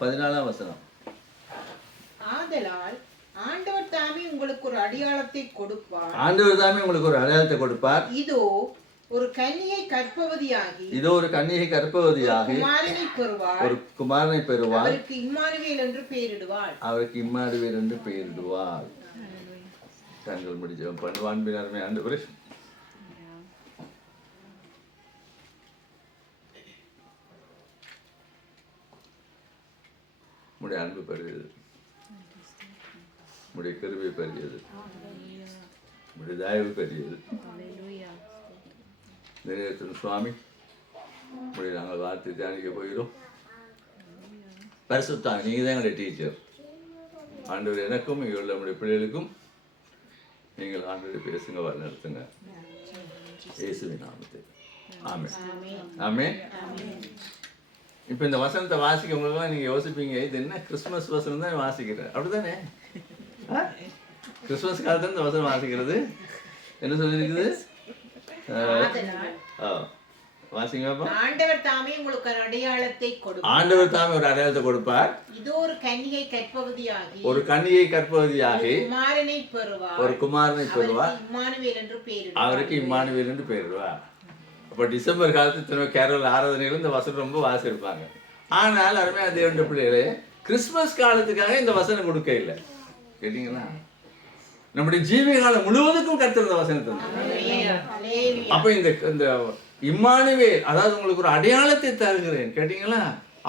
14ஆம் வசனம். ஆதலால் ஆண்டவர் தாமே உங்களுக்கு ஒரு அடையாளத்தை கொடுப்பார். ஆண்டவர் தாமே உங்களுக்கு ஒரு அடையாளத்தை கொடுப்பார். இதோ ஒரு கன்னிகை கர்ப்பவதியாகி குமாரனை பெறுவார். ஒரு குமாரனை பெறுவார். அவருக்கு இம்மானுவேல் என்று பெயரிடுவாள். கண்கள் முடிஞ்சவன் பண்ணுவான் பின்னாருமே ஆண்டவரே. உம்முடைய அன்பு பெருகியது, உம்முடைய கிருபை பெருகியது, உம்முடைய தயவு பெருகியது. நிறைவேற்றும் சுவாமி, உம்முடைய நாங்கள் வார்த்தை தியானிக்க போகிறோம். பரிசுத்தாவி, நீங்கள் தான் எங்களுடைய டீச்சர். ஆண்டவர் எனக்கும் இங்கே உள்ள நம்முடைய பிள்ளைகளுக்கும் நீங்கள் ஆண்டவரை பேசுங்க, வர நடத்துங்க. இயேசுவின் நாமத்தில் ஆமென். ஆமென். இப்போ இந்த வசனத்தை வாசிக்க உங்களுக்குலாம் நீங்கள் யோசிப்பீங்க, இது என்ன கிறிஸ்மஸ் வசனம் தான் வாசிக்கிறேன், அப்படித்தானே? கிறிஸ்மஸ் காலத்தில் இந்த வசனம் வாசிக்கிறது என்ன சொல்லியிருக்குது? ஆண்டவர் தாமே உங்களுக்கு ஒரு அடையாளத்தை கொடுப்பார். ஆண்டவர் தாமே ஒரு அடையாளத்தை கொடுப்பார். இதோ ஒரு கன்னிகை கர்ப்பவதியாகி ஒரு குமாரனை பெறுவார். அவருக்கு இம்மானுவேல் என்று பெயரிடுவார். அப்போ டிசம்பர் காலத்து கேரள ஆராதனைகள் இந்த வசனம் ரொம்ப வாசிருப்பாங்க. ஆனால் அருமையான தேவனுடைய பிள்ளைகளே, கிறிஸ்துமஸ் காலத்துக்காக இந்த வசனம் கொடுக்க இல்லை. கேட்டீங்களா? நம்முடைய ஜீவிய காலம் முழுவதுக்கும் கர்த்தர் இந்த வசனத்தை. அப்ப இந்த இம்மானுவேல், அதாவது உங்களுக்கு ஒரு அடையாளத்தை தருகிறேன். கேட்டீங்களா?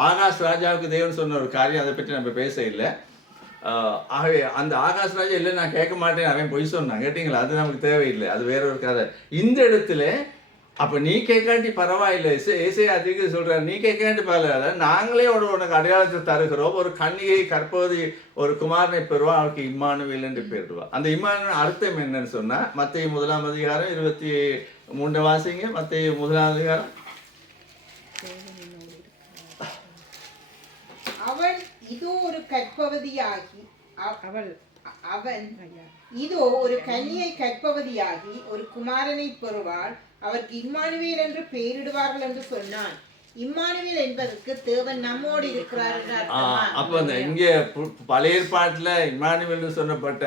ஆகாஷ் ராஜாவுக்கு தேவன் சொன்ன ஒரு காரியம், அதை பற்றி நம்ம பேச இல்லை. ஆகவே அந்த ஆகாஷ் ராஜா இல்லை நான் கேட்க மாட்டேன் அவன் பொய் சொன்னான். கேட்டீங்களா? அது நமக்கு தேவையில்லை, அது வேற ஒரு கதை. இந்த இடத்துல அப்ப நீ கேட்காட்டி பரவாயில்லை, ஏசையா அதிக சொல்றாரு, நீ கேட்காட்டி பரவாயில்ல, நாங்களே உனக்கு அடையாளத்தை தருகிறோம். ஒரு கன்னிகை கர்ப்பவதி ஒரு குமாரனை பெறுவா, அவருக்கு இம்மானுவேல் என்று பெறுவா. அந்த இம்மானுவேல் அர்த்தம் என்னன்னு சொன்னா, மத்தேயு 1ஆம் அதிகாரம் 23 வாசிங்க. மத்தேயு 1ஆம் அதிகாரம். அவன் இதோ ஒரு கர்ப்பவதியாகி அவன் இதோ ஒரு கன்னியை கர்ப்பவதியாகி ஒரு குமாரனை பெறுவாள், அவருக்கு இம்மானுவேல் என்று பெயரிடுவார்கள் என்று சொன்னான். இம்மானுவேல் என்பதற்கு தேவன் நம்மோடு இருக்கிறார். அப்ப இங்க பழைய ஏற்பாட்டுல இம்மானுவேல் சொன்னப்பட்ட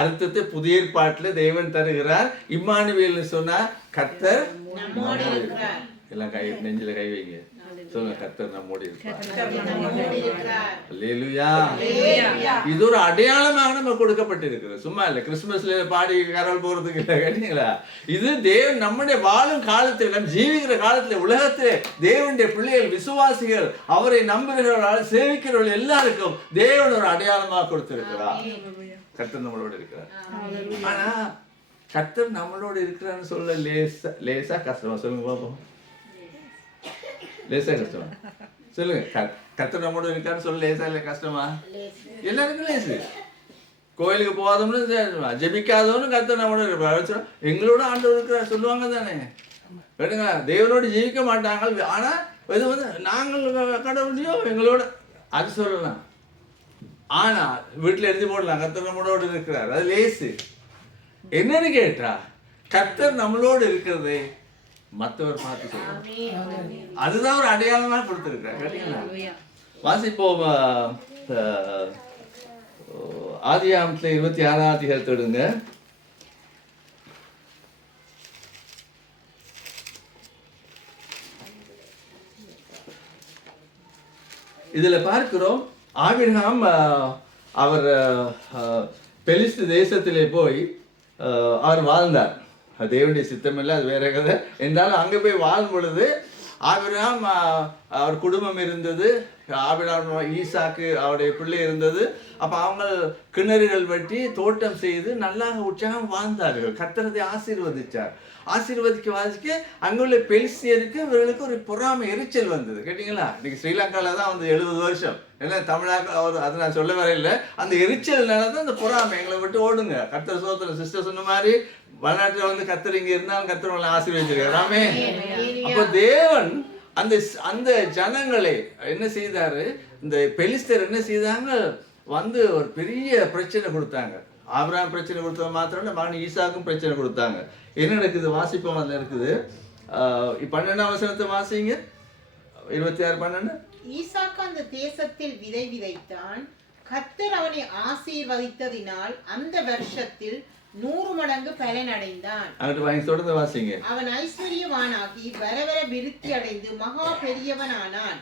அர்த்தத்தை புதிய ஏற்பாட்டுல தேவன் தருகிறார். இம்மானுவேல் சொன்னா கர்த்தர் நம்மோடு இருக்கிறார். எல்லாம் கை நெஞ்சில கை வைங்க, சொல்லுங்க, கர்த்தர் நம்மோடு இருக்கிறார். அல்லேலூயா. இது ஒரு அடையாளமாக நம்ம கொடுக்கப்பட்டிருக்கிறது, சும்மா இல்லை. கிறிஸ்துமஸ்ல பாடி கரல் போறதுக்கு இல்லை. கேட்டீங்களா? இது தேவன் நம்முடைய வாழும் காலத்தில், நம்ம ஜீவிக்கிற காலத்துல, உலகத்திலே தேவனுடைய பிள்ளைகள், விசுவாசிகள், அவரை நம்புகிறவர்கள், சேவிக்கிறவர்கள் எல்லாருக்கும் தேவன் ஒரு அடையாளமாக கொடுத்திருக்கிறார். கர்த்தர் நம்மளோட இருக்கிறார். ஆனா கர்த்தர் நம்மளோட இருக்கிறான்னு சொல்ல லேசா கஷ்டமா? சொல்லுங்க பாப்போம். லேசா கஷ்டமா? சொல்லுங்க. கர்த்தர் நம்மோட இருக்கான்னு சொல்ல லேசா இல்லை கஷ்டமா? எல்லாருக்கும் லேசு. கோயிலுக்கு போகாதவனு ஜெபிக்காதவனு கர்த்தர் நம்மோட இருப்பார். எங்களோட ஆண்டவர் இருக்கிறார் சொல்லுவாங்க தானே? கேட்டுங்களா? தேவனோடு ஜீவிக்க மாட்டாங்க, ஆனா இது நாங்கள் கடவுளையோ எங்களோட அது சொல்லலாம். ஆனா வீட்டுல எழுதி போடலாம் கர்த்தர் நம்மளோடு இருக்கிறார், அது லேசு. என்னன்னு கேட்டா, கர்த்தர் நம்மளோடு இருக்கிறது மற்றவர் பார்த்து சொல்றாங்க, அதுதான் ஒரு அடையாளமா கொடுத்திருக்காங்க. வாசிப்போம். ஆதியாகமத்துல 26ஆம் அதிகாரத்தை எடுங்க. இதுல பார்க்கிறோம், ஆபிரகாம் அவர் பெலிஸ்து தேசத்திலே போய் அவர் வாழ்ந்தார். தேவனுடைய சித்தம் இல்லை, அது வேற கதை. என்றாலும் அங்கே போய் வாழும் பொழுது ஆபிரகாம் அவர் குடும்பம் இருந்தது. ஆபிரகாம் ஈசாக்கு அவருடைய பிள்ளை இருந்தது. அப்போ அவங்க கிணறுகள் வெட்டி தோட்டம் செய்து நல்லா உற்சாகம் வாழ்ந்தார்கள். கர்த்தரை ஆசீர்வதிச்சார். ஆசீர்வதிக்க அங்குள்ள பெலிஸ்தியருக்கு இவர்களுக்கு ஒரு பொறாமை எரிச்சல் வந்தது. கேட்டீங்களா? இன்னைக்கு ஸ்ரீலங்காவில் தான் வந்து 70 வருஷம் எல்லாம் தமிழாக்க, அது நான் சொல்ல வர இல்லை. அந்த எரிச்சல்னால தான் அந்த பொறாமை எங்களை விட்டு ஓடுங்க. கர்த்தர் சோத்திரம். சிஸ்டர் சொன்ன மாதிரி வடநாட்டில் வந்து கர்த்தர் இங்கே இருந்தாலும் கர்த்தர் உங்களை ஆசீர்வதிச்சிருக்காராமே. அப்போ தேவன் அந்த அந்த ஜனங்களை என்ன செய்தாரு? இந்த பெலிஸ்தர் என்ன செய்தாங்க? வந்து ஒரு பெரிய பிரச்சனை கொடுத்தாங்க. ஆபிரகாம் பிரச்சனை கொடுத்தது மாத்திரம் இல்லை, மகன் ஈசாக்கும் பிரச்சனை கொடுத்தாங்க. என்ன நடக்குது? வாசிப்போம். அதில் இருக்குது 12ஆம் வசனத்தை வாசிங்க. 26:12. ஈசாக்கு அந்த தேசத்தில் விதை விதைத்தான். கர்த்தர் அவனை ஆசீர்வதித்ததினால் அந்த வருஷத்தில் 100 மடங்கு பலனடைந்தான். தொடர்ந்து வாசிங்க. அவன் ஐஸ்வர்யவானாகி வரவர விருத்தி அடைந்து மகா பெரியவனானான்.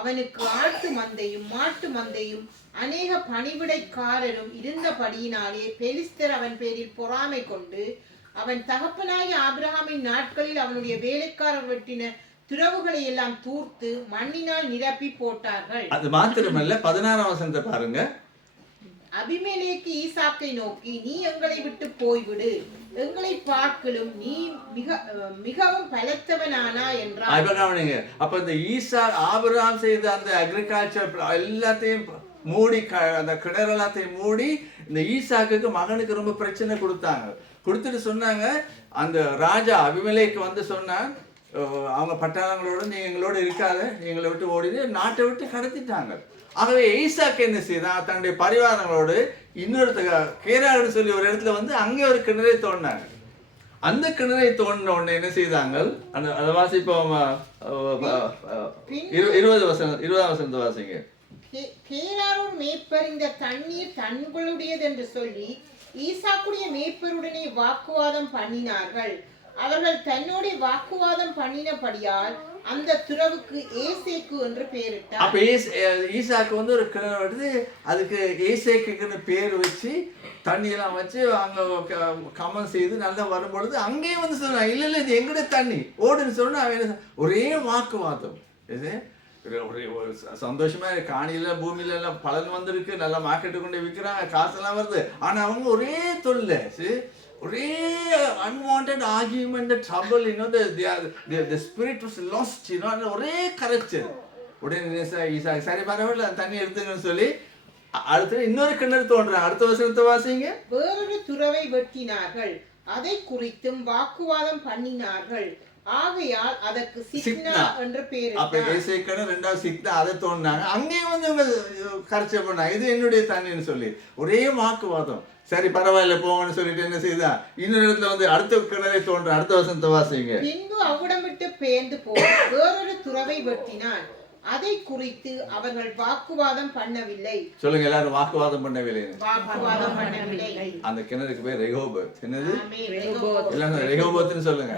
அவனுக்கு ஆட்டு மந்தையும் மாட்டு மந்தையும் அநேக பணிவிடைக்காரரும் இருந்தபடியினாலே பெலிஸ்தர் அவன் பேரில் பொறாமை கொண்டு அவன் தகப்பனாகிய ஆபிரகாமின் நாட்களில் அவனுடைய வேலைக்காரர் வெட்டின துறவுகளை எல்லாம் தூர்த்து மண்ணினால் நிரப்பி போட்டார்கள். அது மாத்திரமல்ல, 16ஆம் வசனத்தை பாருங்க. அபிமெலேக்கு ஈசாக்கை நோக்கி, நீ எங்களை விட்டு போய்விடு, எங்களை பார்க்கலும் நீ மிகவும் பலத்தவனானா என்றார். அப்ப இந்த ஆபிரகாம் செய்த அந்த அக்ரிகல்ச்சர் எல்லாத்தையும் மூடி, அந்த கிணறு எல்லாத்தையும் மூடி இந்த ஈசாக்கு மகனுக்கு ரொம்ப பிரச்சனை கொடுத்துட்டு சொன்னாங்க. அந்த ராஜா அபிமெலேக்கு வந்து சொன்னான், அவங்க பட்டாளங்களோட நீ எங்களோட இருக்காத, எங்களை விட்டு ஓடிது, நாட்டை விட்டு கடத்திட்டாங்க. ஆகவே ஈசாக்கு என்ன செய்தான், தன்னுடைய பரிவாரங்களோடு இன்னொருத்த கேரான்னு சொல்லி ஒரு இடத்துல வந்து அங்கே ஒரு கிணறை தோண்டினாங்க. அந்த கிணறை தோண்டின உடனே என்ன செய்தாங்க, அந்த அதை வாசிப்போம். 20ஆம் வசனத்தை வாசிங்க. கேராரூர் மேய்ப்பர் இந்த தண்ணீர் தங்களுடையது என்று சொல்லி ஈசாக்குடைய மேய்ப்பருடனே வாக்குவாதம் பண்ணினார்கள். அவர்கள் தன்னோட வாக்குவாதம் பண்ணினபடியால் அந்த துறவுக்கு ஏசேக்கு என்று பெயரிட்டார். அப்ப ஈசாக்கு வந்து ஒரு கிணறு எடுத்து அதுக்கு ஏசேக்குன்னு பேர் வச்சு தண்ணியெல்லாம் வச்சு அங்க கமம் செய்து நல்லா வரும்பொழுது அங்கேயும் வந்து சொன்னாங்க, இல்ல இது எங்கட தண்ணி ஓடுன்னு சொன்னா அவன் ஒரே வாக்குவாதம். இது ஒரு சந்தோஷமா காணியில பூமியில எல்லாம் பலன் வந்திருக்கு, நல்லா மார்க்கெட்டு கொண்டு விற்கிறாங்க, காசெல்லாம் வருது. ஆனா அவங்க ஒரே தொல்லை, ஒரே unwanted argument, the trouble, the spirit was lost, ஒரே கரைச்சல். உடனே சரி பரவாயில்ல தண்ணி எடுத்துங்கன்னு சொல்லி அடுத்து இன்னொரு கிணறு தோன்றாங்க. அடுத்த வசனத்தை வாசிங்க. வேறொரு துறவை வெட்டினார்கள், அதை குறித்தும் வாக்குவாதம் பண்ணினார்கள். ஆகையால் அதற்கு சிக்னா என்ற பெயர். அப்ப ஏசேக்கன ரெண்டாவது சிக்னா அதை தோண்டினாங்க. அங்கேயும் வந்து இவங்க கரைச்ச பண்ணாங்க, இது என்னுடைய தண்ணின்னு சொல்லி ஒரே வாக்குவாதம். சரி பரவாயில்ல போங்கன்னு சொல்லிட்டு என்ன செய்தா, இன்னொரு இடத்துல வந்து அடுத்த கிணறை தோன்ற. அடுத்த வசனத்தை வாசிங்க. பின்பு அவ்விடம் விட்டு பெயர்ந்து போய் வேறொரு துறவை வெட்டினான், அதை குறித்து அவர்கள் வாக்குவாதம் பண்ணவில்லை. சொல்லுங்க எல்லாரும், வாக்குவாதம் பண்ணவில்லை. அந்த கிணறுக்கு பேர் ரெகோபோத். என்னது? ரெகோபோத்னு சொல்லுங்க.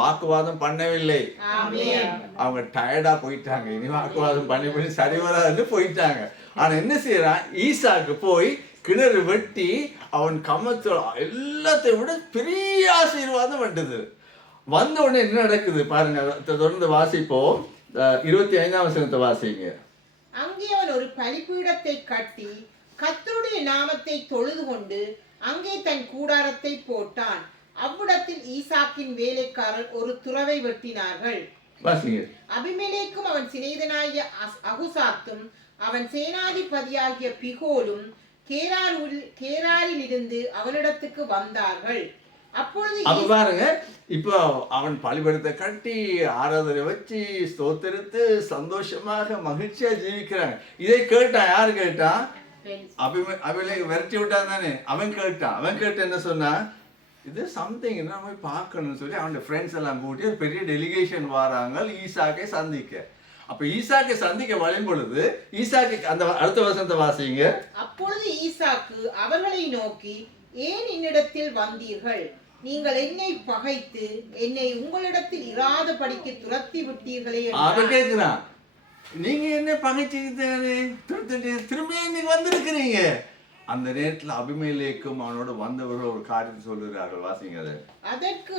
வாக்குவாதம் பண்ணவில்லை. அவங்க டயர்டா போயிட்டாங்க, இனி வாக்குவாதம் பண்ணி சரி வராதுன்னு போயிட்டாங்க. ஆனா என்ன செய்யறான், ஈசாக்கு போய் கிணறு வெட்டி அவன் கமத்தோட எல்லாத்தையும் விட பெரிய ஆசீர்வாதம் வந்தது. வந்த உடனே என்ன நடக்குது பாருங்க, தொடர்ந்து வாசிப்போம். 25ஆம் வசனத்தை வாசிங்க. அங்கே அவன் ஒரு பலிபீடத்தை கட்டி கர்த்தருடைய நாமத்தை தொழுது கொண்டு அங்கே தன் கூடாரத்தை போட்டான். அவ்விடத்தில் ஈசாக்கின் வேலைக்காரர் ஒரு துறவை வெட்டினார்கள். அபிமெலேக்கும் அவன் சிநேகிதனாகிய அகுசாத்தும் அவன் சேனாதிபதியாகிய பிகோலும் கேராரில் இருந்து அவனிடத்துக்கு வந்தார்கள். அப்பொழுது பாருங்க, இப்போ அவன் பலிபீடத்தை கட்டி ஆராதனை வச்சு ஸ்தோத்திரித்து சந்தோஷமாக மகிழ்ச்சியா ஜீவிக்கிறாங்க. இதை கேட்டான். யாரு கேட்டான்? அபிமெலேக்கு விரட்டி விட்டான் தானே. அவன் கேட்டு என்ன சொன்னா, இது சம்திங் நம்ம பார்க்கணும்னு சொல்லி அவனுடைய ஃப்ரெண்ட்ஸ் எல்லாம் கூட்டி ஒரு பெரிய டெலிகேஷன் வராங்க ஈசாக்கை சந்திக்க. அப்ப ஈசாக்கை சந்திக்க வரும் பொழுது ஈசாக்கு அந்த அடுத்த வசனத்தை வாசிங்க. அப்பொழுது ஈசாக்கு அவர்களை நோக்கி, ஏன் என்னிடத்தில் வந்தீர்கள்? நீங்கள் என்னை பகைத்து என்னை உங்களிடத்தில் இராதபடிக்கு துரத்தி விட்டீர்களே. அவன் கேட்கிறான், நீங்க என்ன பகைச்சிக்கிட்டாரு, திரும்ப இன்னைக்கு வந்திருக்கிறீங்க. அந்த நேரத்தில் அபிமெலேக்கும் அவனோட வந்தவர்கள் ஒரு காரியத்தை சொல்லுகிறார்கள். வாசிங்க. அதற்கு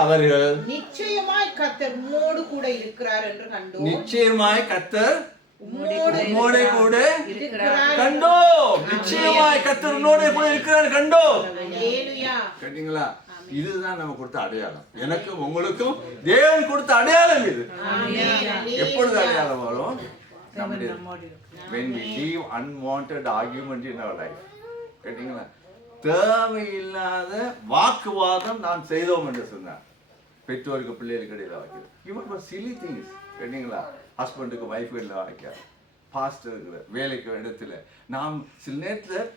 அவர்கள் நிச்சயமாய் கர்த்தர் உம்மோடு கூட இருக்கிறார் என்று கண்டோம். நிச்சயமாய் கர்த்தர் உம்மோடு கூட கண்டோம். நிச்சயமாய் கர்த்தர் உன்னோடு கூட இருக்கிறார் கண்டோம். கேட்டீங்களா? இதுதான் நம்ம கொடுத்த அடையாளம். எனக்கும் உங்களுக்கும் தேவன் கொடுத்த அடையாளம் இது. எப்பொழுது அடையாளம் வரும்? When we leave unwanted argument in our life. கேட்டீங்களா? தேவையில்லாத வாக்குவாதம் நாம் செய்தோம் என்று சொன்னார். பெற்றோருக்கு பிள்ளைகளுக்கு இடையில வைக்கிறது. இவன் சிலி திங்ஸ். கேட்டீங்களா? ஹஸ்பண்டுக்கு வைஃப் இடையில வைக்க, பாஸ்டருக்கு வேலைக்கு இடத்துல நாம் சில நேரத்தில்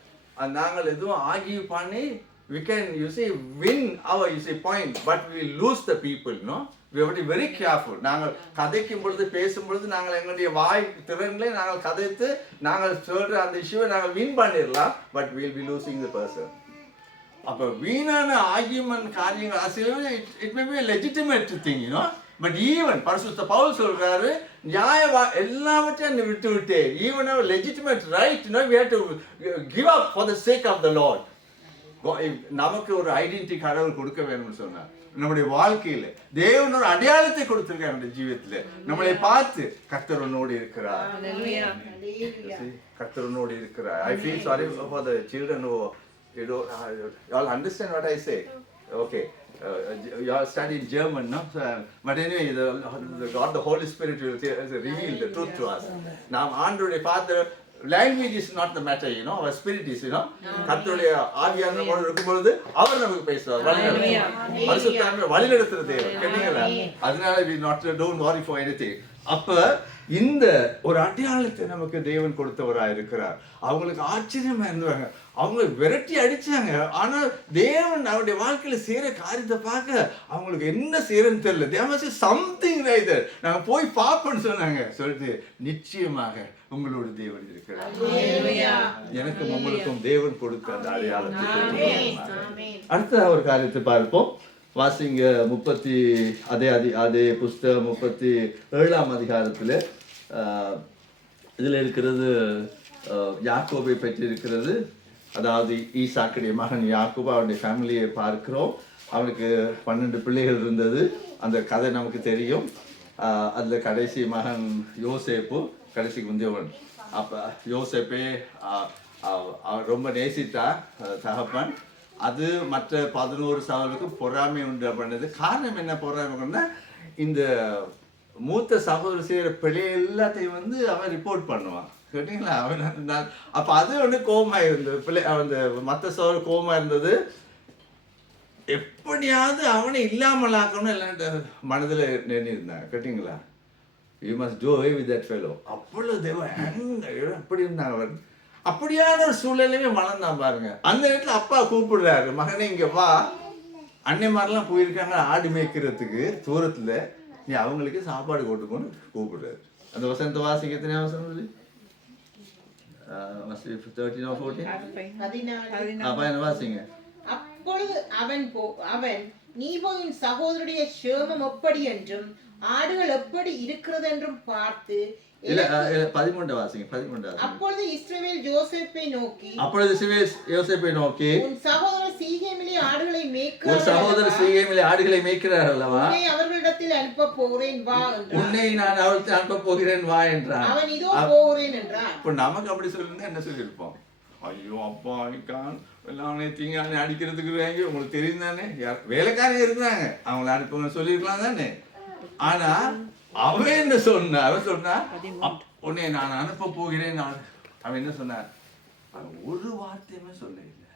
நாங்கள் எதுவும் ஆகிய பண்ணி we can, you see, win our, you see, point, but we lose the people, no? We have to be very careful. நாங்கள் கதைக்கும் பொழுது பேசும் பொழுது நாங்கள் எங்களுடைய வாய் திறன்களை நாங்கள் கதைத்து நாங்கள் சொல்ற அந்த இஷ்யூவை நாங்கள் வின் பண்ணிடலாம், but will be losing the person. அப்போ வீணான ஆர்கியூமெண்ட் காரியங்கள் it may be legitimate thing, you know. But even பரிசுத்த பவுல் சொல்றாரு, எல்லாவற்றையும் விட்டு விட்டு, ஈவன் அவர் legitimate right, you know, we have to give up for the sake of the Lord. நமக்கு ஒரு ஐடென்டிட்டி கடவுள் கொடுக்க வேணும்னு சொன்னார். நம்முடைய வாழ்க்கையில தேவன் ஒரு அடையாளத்தை கொடுத்திருக்கார். நம்முடைய ஜீவிதத்துல நம்மளை பார்த்து கர்த்தர் உன்னோடு இருக்கிறார், கர்த்தர் உன்னோடு இருக்கிறார். I feel sorry for the children who, you know, you all understand what I say? Okay. You all study German, no? So, but anyway, God, the Holy Spirit will reveal the truth to us. நாம் ஆண்டவருடைய Father, language is not the matter, you know, our spirit is, you know. கர்த்தருடைய ஆவியான நம்மோடு இருக்கும்போது அவர் நமக்கு பேசுவார், வழிநடத்துவார். பரிசுத்த வழிநடத்துற தேவன், கேட்டீங்களா? அதனால we don't worry for anything. அப்ப இந்த ஒரு அடையாளத்தை நமக்கு தேவன் கொடுத்தவராக இருக்கிறார். அவங்களுக்கு ஆச்சரியமா இருந்தாங்க, அவங்க விரட்டி அடிச்சாங்க. ஆனா தேவன் அவருடைய வாழ்க்கையில செய்யற காரியத்தை பார்க்க அவங்களுக்கு என்ன செய்யறன்னு தெரியல. தேவன் சம்திங் ரைட் தேர், நாங்க போய் பார்ப்போம்னு சொன்னாங்க. சொல்லிட்டு நிச்சயமாக உங்களோட தேவன் இருக்கிறார், எனக்கும் உங்களுக்கும் தேவன் கொடுத்த அந்த அடையாளத்தை. அடுத்த ஒரு காரியத்தை பார்ப்போம். வாசிங்க அதே புஸ்தகம் 37ஆம் அதிகாரத்தில் இதில் இருக்கிறது யாக்கோபை பற்றி இருக்கிறது. அதாவது ஈசாக்குடைய மகன் யாக்கோபு, அவனுடைய ஃபேமிலியை பார்க்கிறோம். அவனுக்கு 12 பிள்ளைகள் இருந்தது. அந்த கதை நமக்கு தெரியும். அதில் கடைசி மகன் யோசேப்பு, கடைசிக்கு முந்தியவன். அப்போ யோசேப்பே ரொம்ப நேசித்தா தகப்பன். அது மற்ற 11 சகோதரர்களுக்கு பொறாமை உண்டு பண்ணது. காரணம் என்ன பொறாமைன்னா, இந்த மூத்த சகோதரர் செய்கிற பிழை எல்லாத்தையும் அவன் ரிப்போர்ட் பண்ணுவான், கேட்டீங்களா? அவன் அப்போ அது கோபமாக இருந்தது. பிள்ளை அந்த மற்ற சகோதரர் கோபமாக இருந்தது. எப்படியாவது அவனை இல்லாமல் ஆக்கணும் எல்லான்ட்டு மனதில் நினைஇருந்தாங்க, கேட்டீங்களா? You must do away with that fellow. அப்பொழுது தேவன் எப்படி இருந்தாங்க அவர். அப்படியான ஒரு சூழ்நிலையுமே வளர்ந்தான் பாருங்க. அந்த நேரத்தில் அப்பா கூப்பிடுறாரு, மகனே இங்கே வா, அன்னைமாரெலாம் போயிருக்காங்க ஆடு மேய்க்கிறதுக்கு தூரத்தில், நீ அவங்களுக்கு சாப்பாடு போட்டுக்கொண்டு கூப்பிடுறாரு. அந்த வசனத்தை வாசிக்க எத்தனை வசனம் சொல்லி 13 or 14 அப்பா என்ன வாசிங்க. அப்பொழுது அவன் நீ போய் சகோதரனுடைய சேமம் எப்படி என்றும் ஆடுகள் எப்படி இருக்கிறது என்றும் பார்த்து 13 வாசிங்க. 13. அப்பொழுது இஸ்ரவேல் யோசேப்பை நோக்கி, உன் சகோதரர் சீகேமிலே ஆடுகளை மேய்க்கிறார் அல்லவா, அவர்களிடத்தில் அனுப்ப போகிறேன் வா என்றார். உன்னை நான் அவருக்கு அனுப்ப போகிறேன் வா என்றார். அவன் இதோ போகிறேன் என்றார். இப்ப நமக்கு அப்படி சொல்லிருந்தா என்ன சொல்லியிருப்போம்? ஐயோ அப்பா எல்லாம் தீங்கானே அடிக்கிறதுக்கு உங்களுக்கு தெரியும் தானே, வேலைக்காரங்க இருந்தாங்க, அவங்களை அனுப்புங்க சொல்லியிருக்கலாம் தானே. ஆனா அவன் என்ன சொன்ன, அவன் சொன்னா உன்னை நான் அனுப்ப போகிறேன். அவன் என்ன சொன்னார்? ஒரு வார்த்தையுமே சொல்ல இல்லை.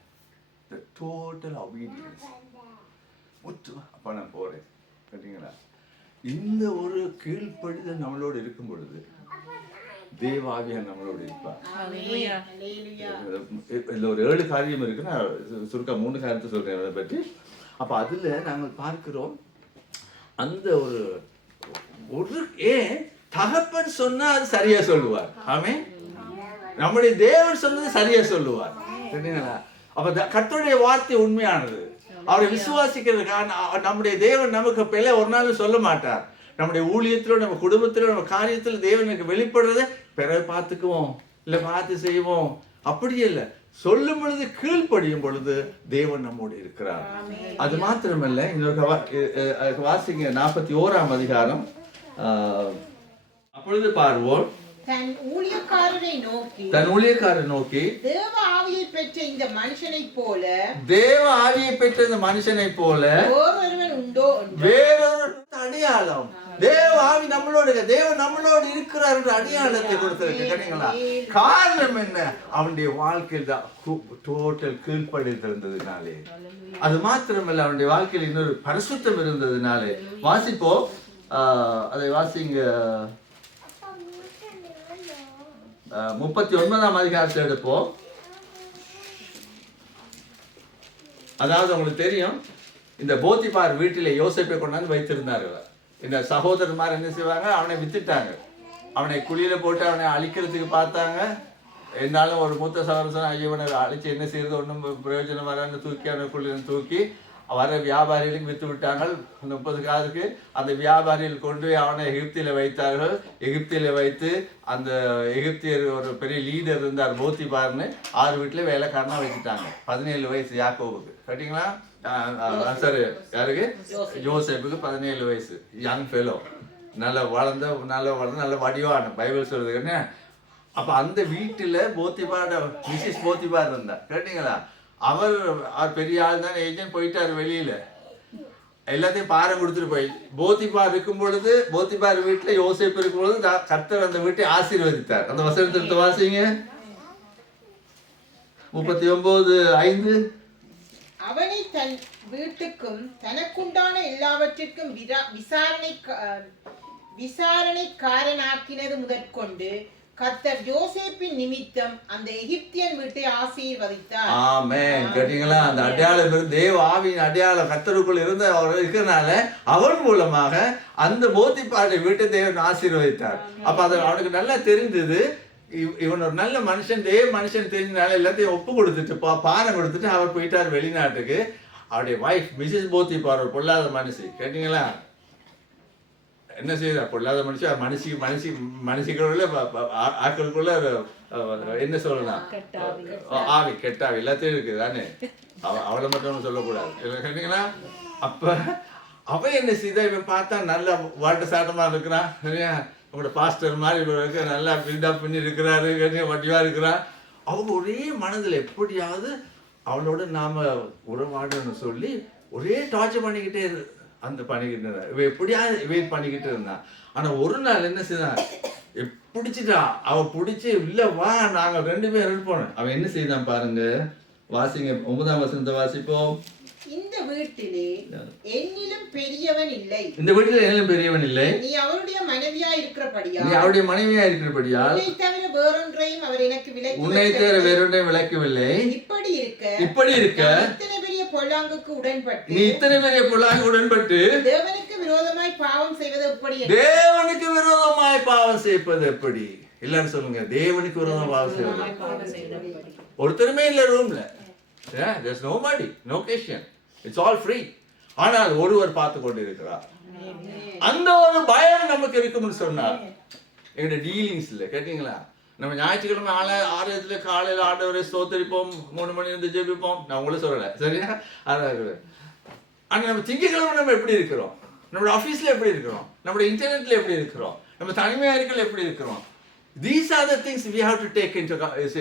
The total obedience. அப்ப நான் போறேன், கேட்டீங்களா? இந்த ஒரு கீழ்ப்படிதல் நம்மளோடு இருக்கும் பொழுது தேவாவியன் நம்மளோடு இருப்பார். இதுல ஒரு 7 காரியம் இருக்குன்னா சுருக்கா 3 காரியத்தை சொல்றேன் அதை பற்றி. அப்ப அதுல நாங்கள் பார்க்கிறோம், அந்த ஒரு தகப்பன் சொன்னா அது சரியா சொல்லுவார். ஆமென். நம்முடைய தேவன் சொன்னது சரியா சொல்லுவார், சரிங்களா? அப்ப கர்த்தருடைய வார்த்தை உண்மையானது. அவரை விசுவாசிக்கிறதுக்காக நம்முடைய தேவன் நமக்கு பிழை ஒரு நாள் சொல்ல மாட்டார். நம்முடைய ஊழியத்திலோ நம்ம குடும்பத்திலோ நம்ம காரியத்தில் தேவனுக்கு வெளிப்படுறத பிறகு பார்த்துக்குவோம், இல்லை பார்த்து செய்வோம், அப்படியே இல்லை. சொல்லும் பொழுது கீழ்ப்படியும் பொழுது தேவன் நம்மோடு இருக்கிறார். அது மாத்திரமல்ல, இன்னொரு வாசிங்க 41ஆம் அதிகாரம். அப்பொழுது பார்வோன் தன் ஊழியக்காரரை நோக்கி தேவ ஆவியை பெற்ற இந்த மனுஷனை போல வேறொருவன் உண்டோ? வேறொரு அடையாளம். தேவ ஆவி நம்மளோடு, தேவன் நம்மளோடு இருக்கிறார் என்ற அடையாளத்தை கொடுத்திருக்கு, கேட்டீங்களா? காரணம் என்ன? அவனுடைய வாழ்க்கையில் தான் டோட்டல் கீழ்ப்படிதல் இருந்ததுனாலே. அது மாத்திரமல்ல, அவனுடைய வாழ்க்கையில் இன்னொரு பரிசுத்தம் இருந்ததுனாலே. வாசிப்போம், அதை வாசிங்க. 39ஆம் அதிகாரத்தை எடுப்போம். அதாவது உங்களுக்கு தெரியும், இந்த போத்திபார் வீட்டில் யோசேப்பை கொண்டாந்து வைத்திருந்தார்கள். இந்த சகோதரர்மார் என்ன செய்வாங்க, அவனை வித்துட்டாங்க. அவனை குழியில போட்டு அவனை அழிக்கிறதுக்கு பார்த்தாங்க. இருந்தாலும் ஒரு மூத்த சகோதரன் ஐயவனை அழிச்சு என்ன செய்யறது, ஒன்றும் பிரயோஜனம் வரான்னு தூக்கி அவனை குழியில தூக்கி வர வியாபாரிகளுக்கு வித்து விட்டாங்க. 30 காதுக்கு அந்த வியாபாரிகள் கொண்டு போய் அவனை எகிப்தில வைத்தார்கள். எகிப்தில வைத்து அந்த எகிப்தியர் ஒரு பெரிய லீடர் இருந்தார் போத்திபார்னு, 6 வீட்டுல வேலைக்காரனா வச்சுட்டாங்க. 17 வயசு யாக்கோபுக்கு, கேட்டீங்களா? சரி, யாருக்கு? யோசேப்புக்கு 17 வயசு, யங் ஃபெலோ, நல்ல வளர்ந்த வடிவான பைபிள் சொல்றதுன்னு. அப்ப அந்த வீட்டுல போத்திபார், மிஸ்ஸஸ் போத்திபார் இருந்தார், கேட்டீங்களா? அவர் பெரிய ஆள் தான், ஏஜென்ட் போயிட்டார் வெளியில, எல்லாத்தையும் பாரம் கொடுத்துட்டு போய். போத்திபார் இருக்கும் பொழுது, போத்திபார் வீட்டுல யோசேப்பு இருக்கும் பொழுது கர்த்தர் அந்த வீட்டை ஆசீர்வதித்தார். அந்த வசனத்தை வாசிங்க, 39:5. அவனை தன் வீட்டுக்கும் தனக்குண்டான எல்லாவற்றிற்கும் விசாரணைக்காரனாக்கினது முதற்கொண்டு கர்த்தர் யோசேப்பின் நிமித்தம் அந்த எகிப்தியன் வீட்டை ஆசீர்வதித்தார். ஆமென். கேட்டீங்களா? அந்த அடையாளம் தேவ ஆவியின் அடையாளம் கர்த்தருக்குள் இருந்த அவர் இருக்கிறனால அவன் மூலமாக அந்த போத்திபாருடைய வீட்டை தேவன் ஆசீர்வதித்தார். அப்ப அது அவனுக்கு நல்லா தெரிந்தது, இவன் ஒரு நல்ல மனுஷன், தேவ மனுஷன் தெரிஞ்சனால எல்லாத்தையும் ஒப்பு கொடுத்துட்டு பாரம் கொடுத்துட்டு அவர் போயிட்டார் வெளிநாட்டுக்கு. அவருடைய வைஃப் மிஸ்ஸஸ் போத்திபார் ஒரு பொல்லாத மனுஷி, கேட்டீங்களா? என்ன செய்தார்? பொல்லாத மனுஷிகளுக்குள்ள ஆட்களுக்குள்ள என்ன சொல்லலாம், ஆவி கெட்டாவி எல்லாத்தையும் இருக்குது தானே, அவளை மட்டும் சொல்லக்கூடாது, கேட்டீங்களா? அப்ப அவன் என்ன செய்தா, இவன் பார்த்தா நல்ல வாட்ட சாட்டமா இருக்கிறான், சரியா? உங்களோட பாஸ்டர் மாதிரி இவருக்கு நல்லா பில்டப் பண்ணி இருக்கிறாரு, வட்டிவா இருக்கிறான். அவங்க ஒரே மனதில் எப்படியாவது அவளோட நாம உறவாடணும்னு சொல்லி ஒரே டார்ச்சர் பண்ணிக்கிட்டே அந்த பண்ணிக்கிட்டு இருந்தா, இவ எப்படியாவது வெயிட் பண்ணிக்கிட்டு இருந்தான். ஆனா ஒரு நாள் என்ன செய்தான், பிடிச்சிட்டா, அவ பிடிச்சி இல்ல வா நாங்க 2 பேரும் இருப்போம். அவன் என்ன செய்தான் பாருங்க, வாசிங்க, 9ஆம் வசனத்தை வாசிப்போம். இந்த வீட்டிலே என்னிலும் பெரியவன் இல்லை, இந்த வீட்டில் என்னிலும் பெரியவன் இல்லை, நீ அவருடைய மனைவியா இருக்கிறபடியா, நீ அவருடைய மனைவியா இருக்கிறபடியால் உன்னை தவிர வேறொன்றையும் அவர் எனக்கு விலக்கி, உன்னை தவிர வேறொன்றையும் விலக்கவில்லை. இப்படி இருக்க இத்தனை பெரிய பொல்லாங்குக்கு உடன்பட்டு, நீ இத்தனை பெரிய பொல்லாங்கு உடன்பட்டு தேவனுக்கு விரோதமாய் பாவம் செய்வது எப்படி? தேவனுக்கு விரோதமாய் பாவம் செய்வது எப்படி? எல்லாரும் சொல்லுங்க, தேவனுக்கு விரோதமா பாவம் செய்வது. ஒருத்தருமே இல்ல ரூம்ல, there's nobody, no question, it's all free. ஆனால் ஒருவர் பார்த்து கொண்டு இருக்கிறார். அந்த ஒரு பயம் நமக்கு இருக்கும்னு சொன்னார். எங்க டீலிங்ஸ்ல, கேட்டீங்களா? நம்ம ஞாயிற்றுக்கிழமை 6 காலையில ஆண்டவரை ஸ்தோத்திரிப்போம், 3 மணி இருந்து ஜெபிப்போம். நான் உங்களை சொல்லல, சரியா? அதான். ஆனா நம்ம திங்கட்கிழமை நம்ம எப்படி இருக்கிறோம், நம்மளோட ஆபீஸ்ல எப்படி இருக்கிறோம், நம்மளோட இன்டர்நெட்ல எப்படி இருக்கிறோம், நம்ம தனிமையா இருக்கல எப்படி இருக்கிறோம்? These are the things we have to take into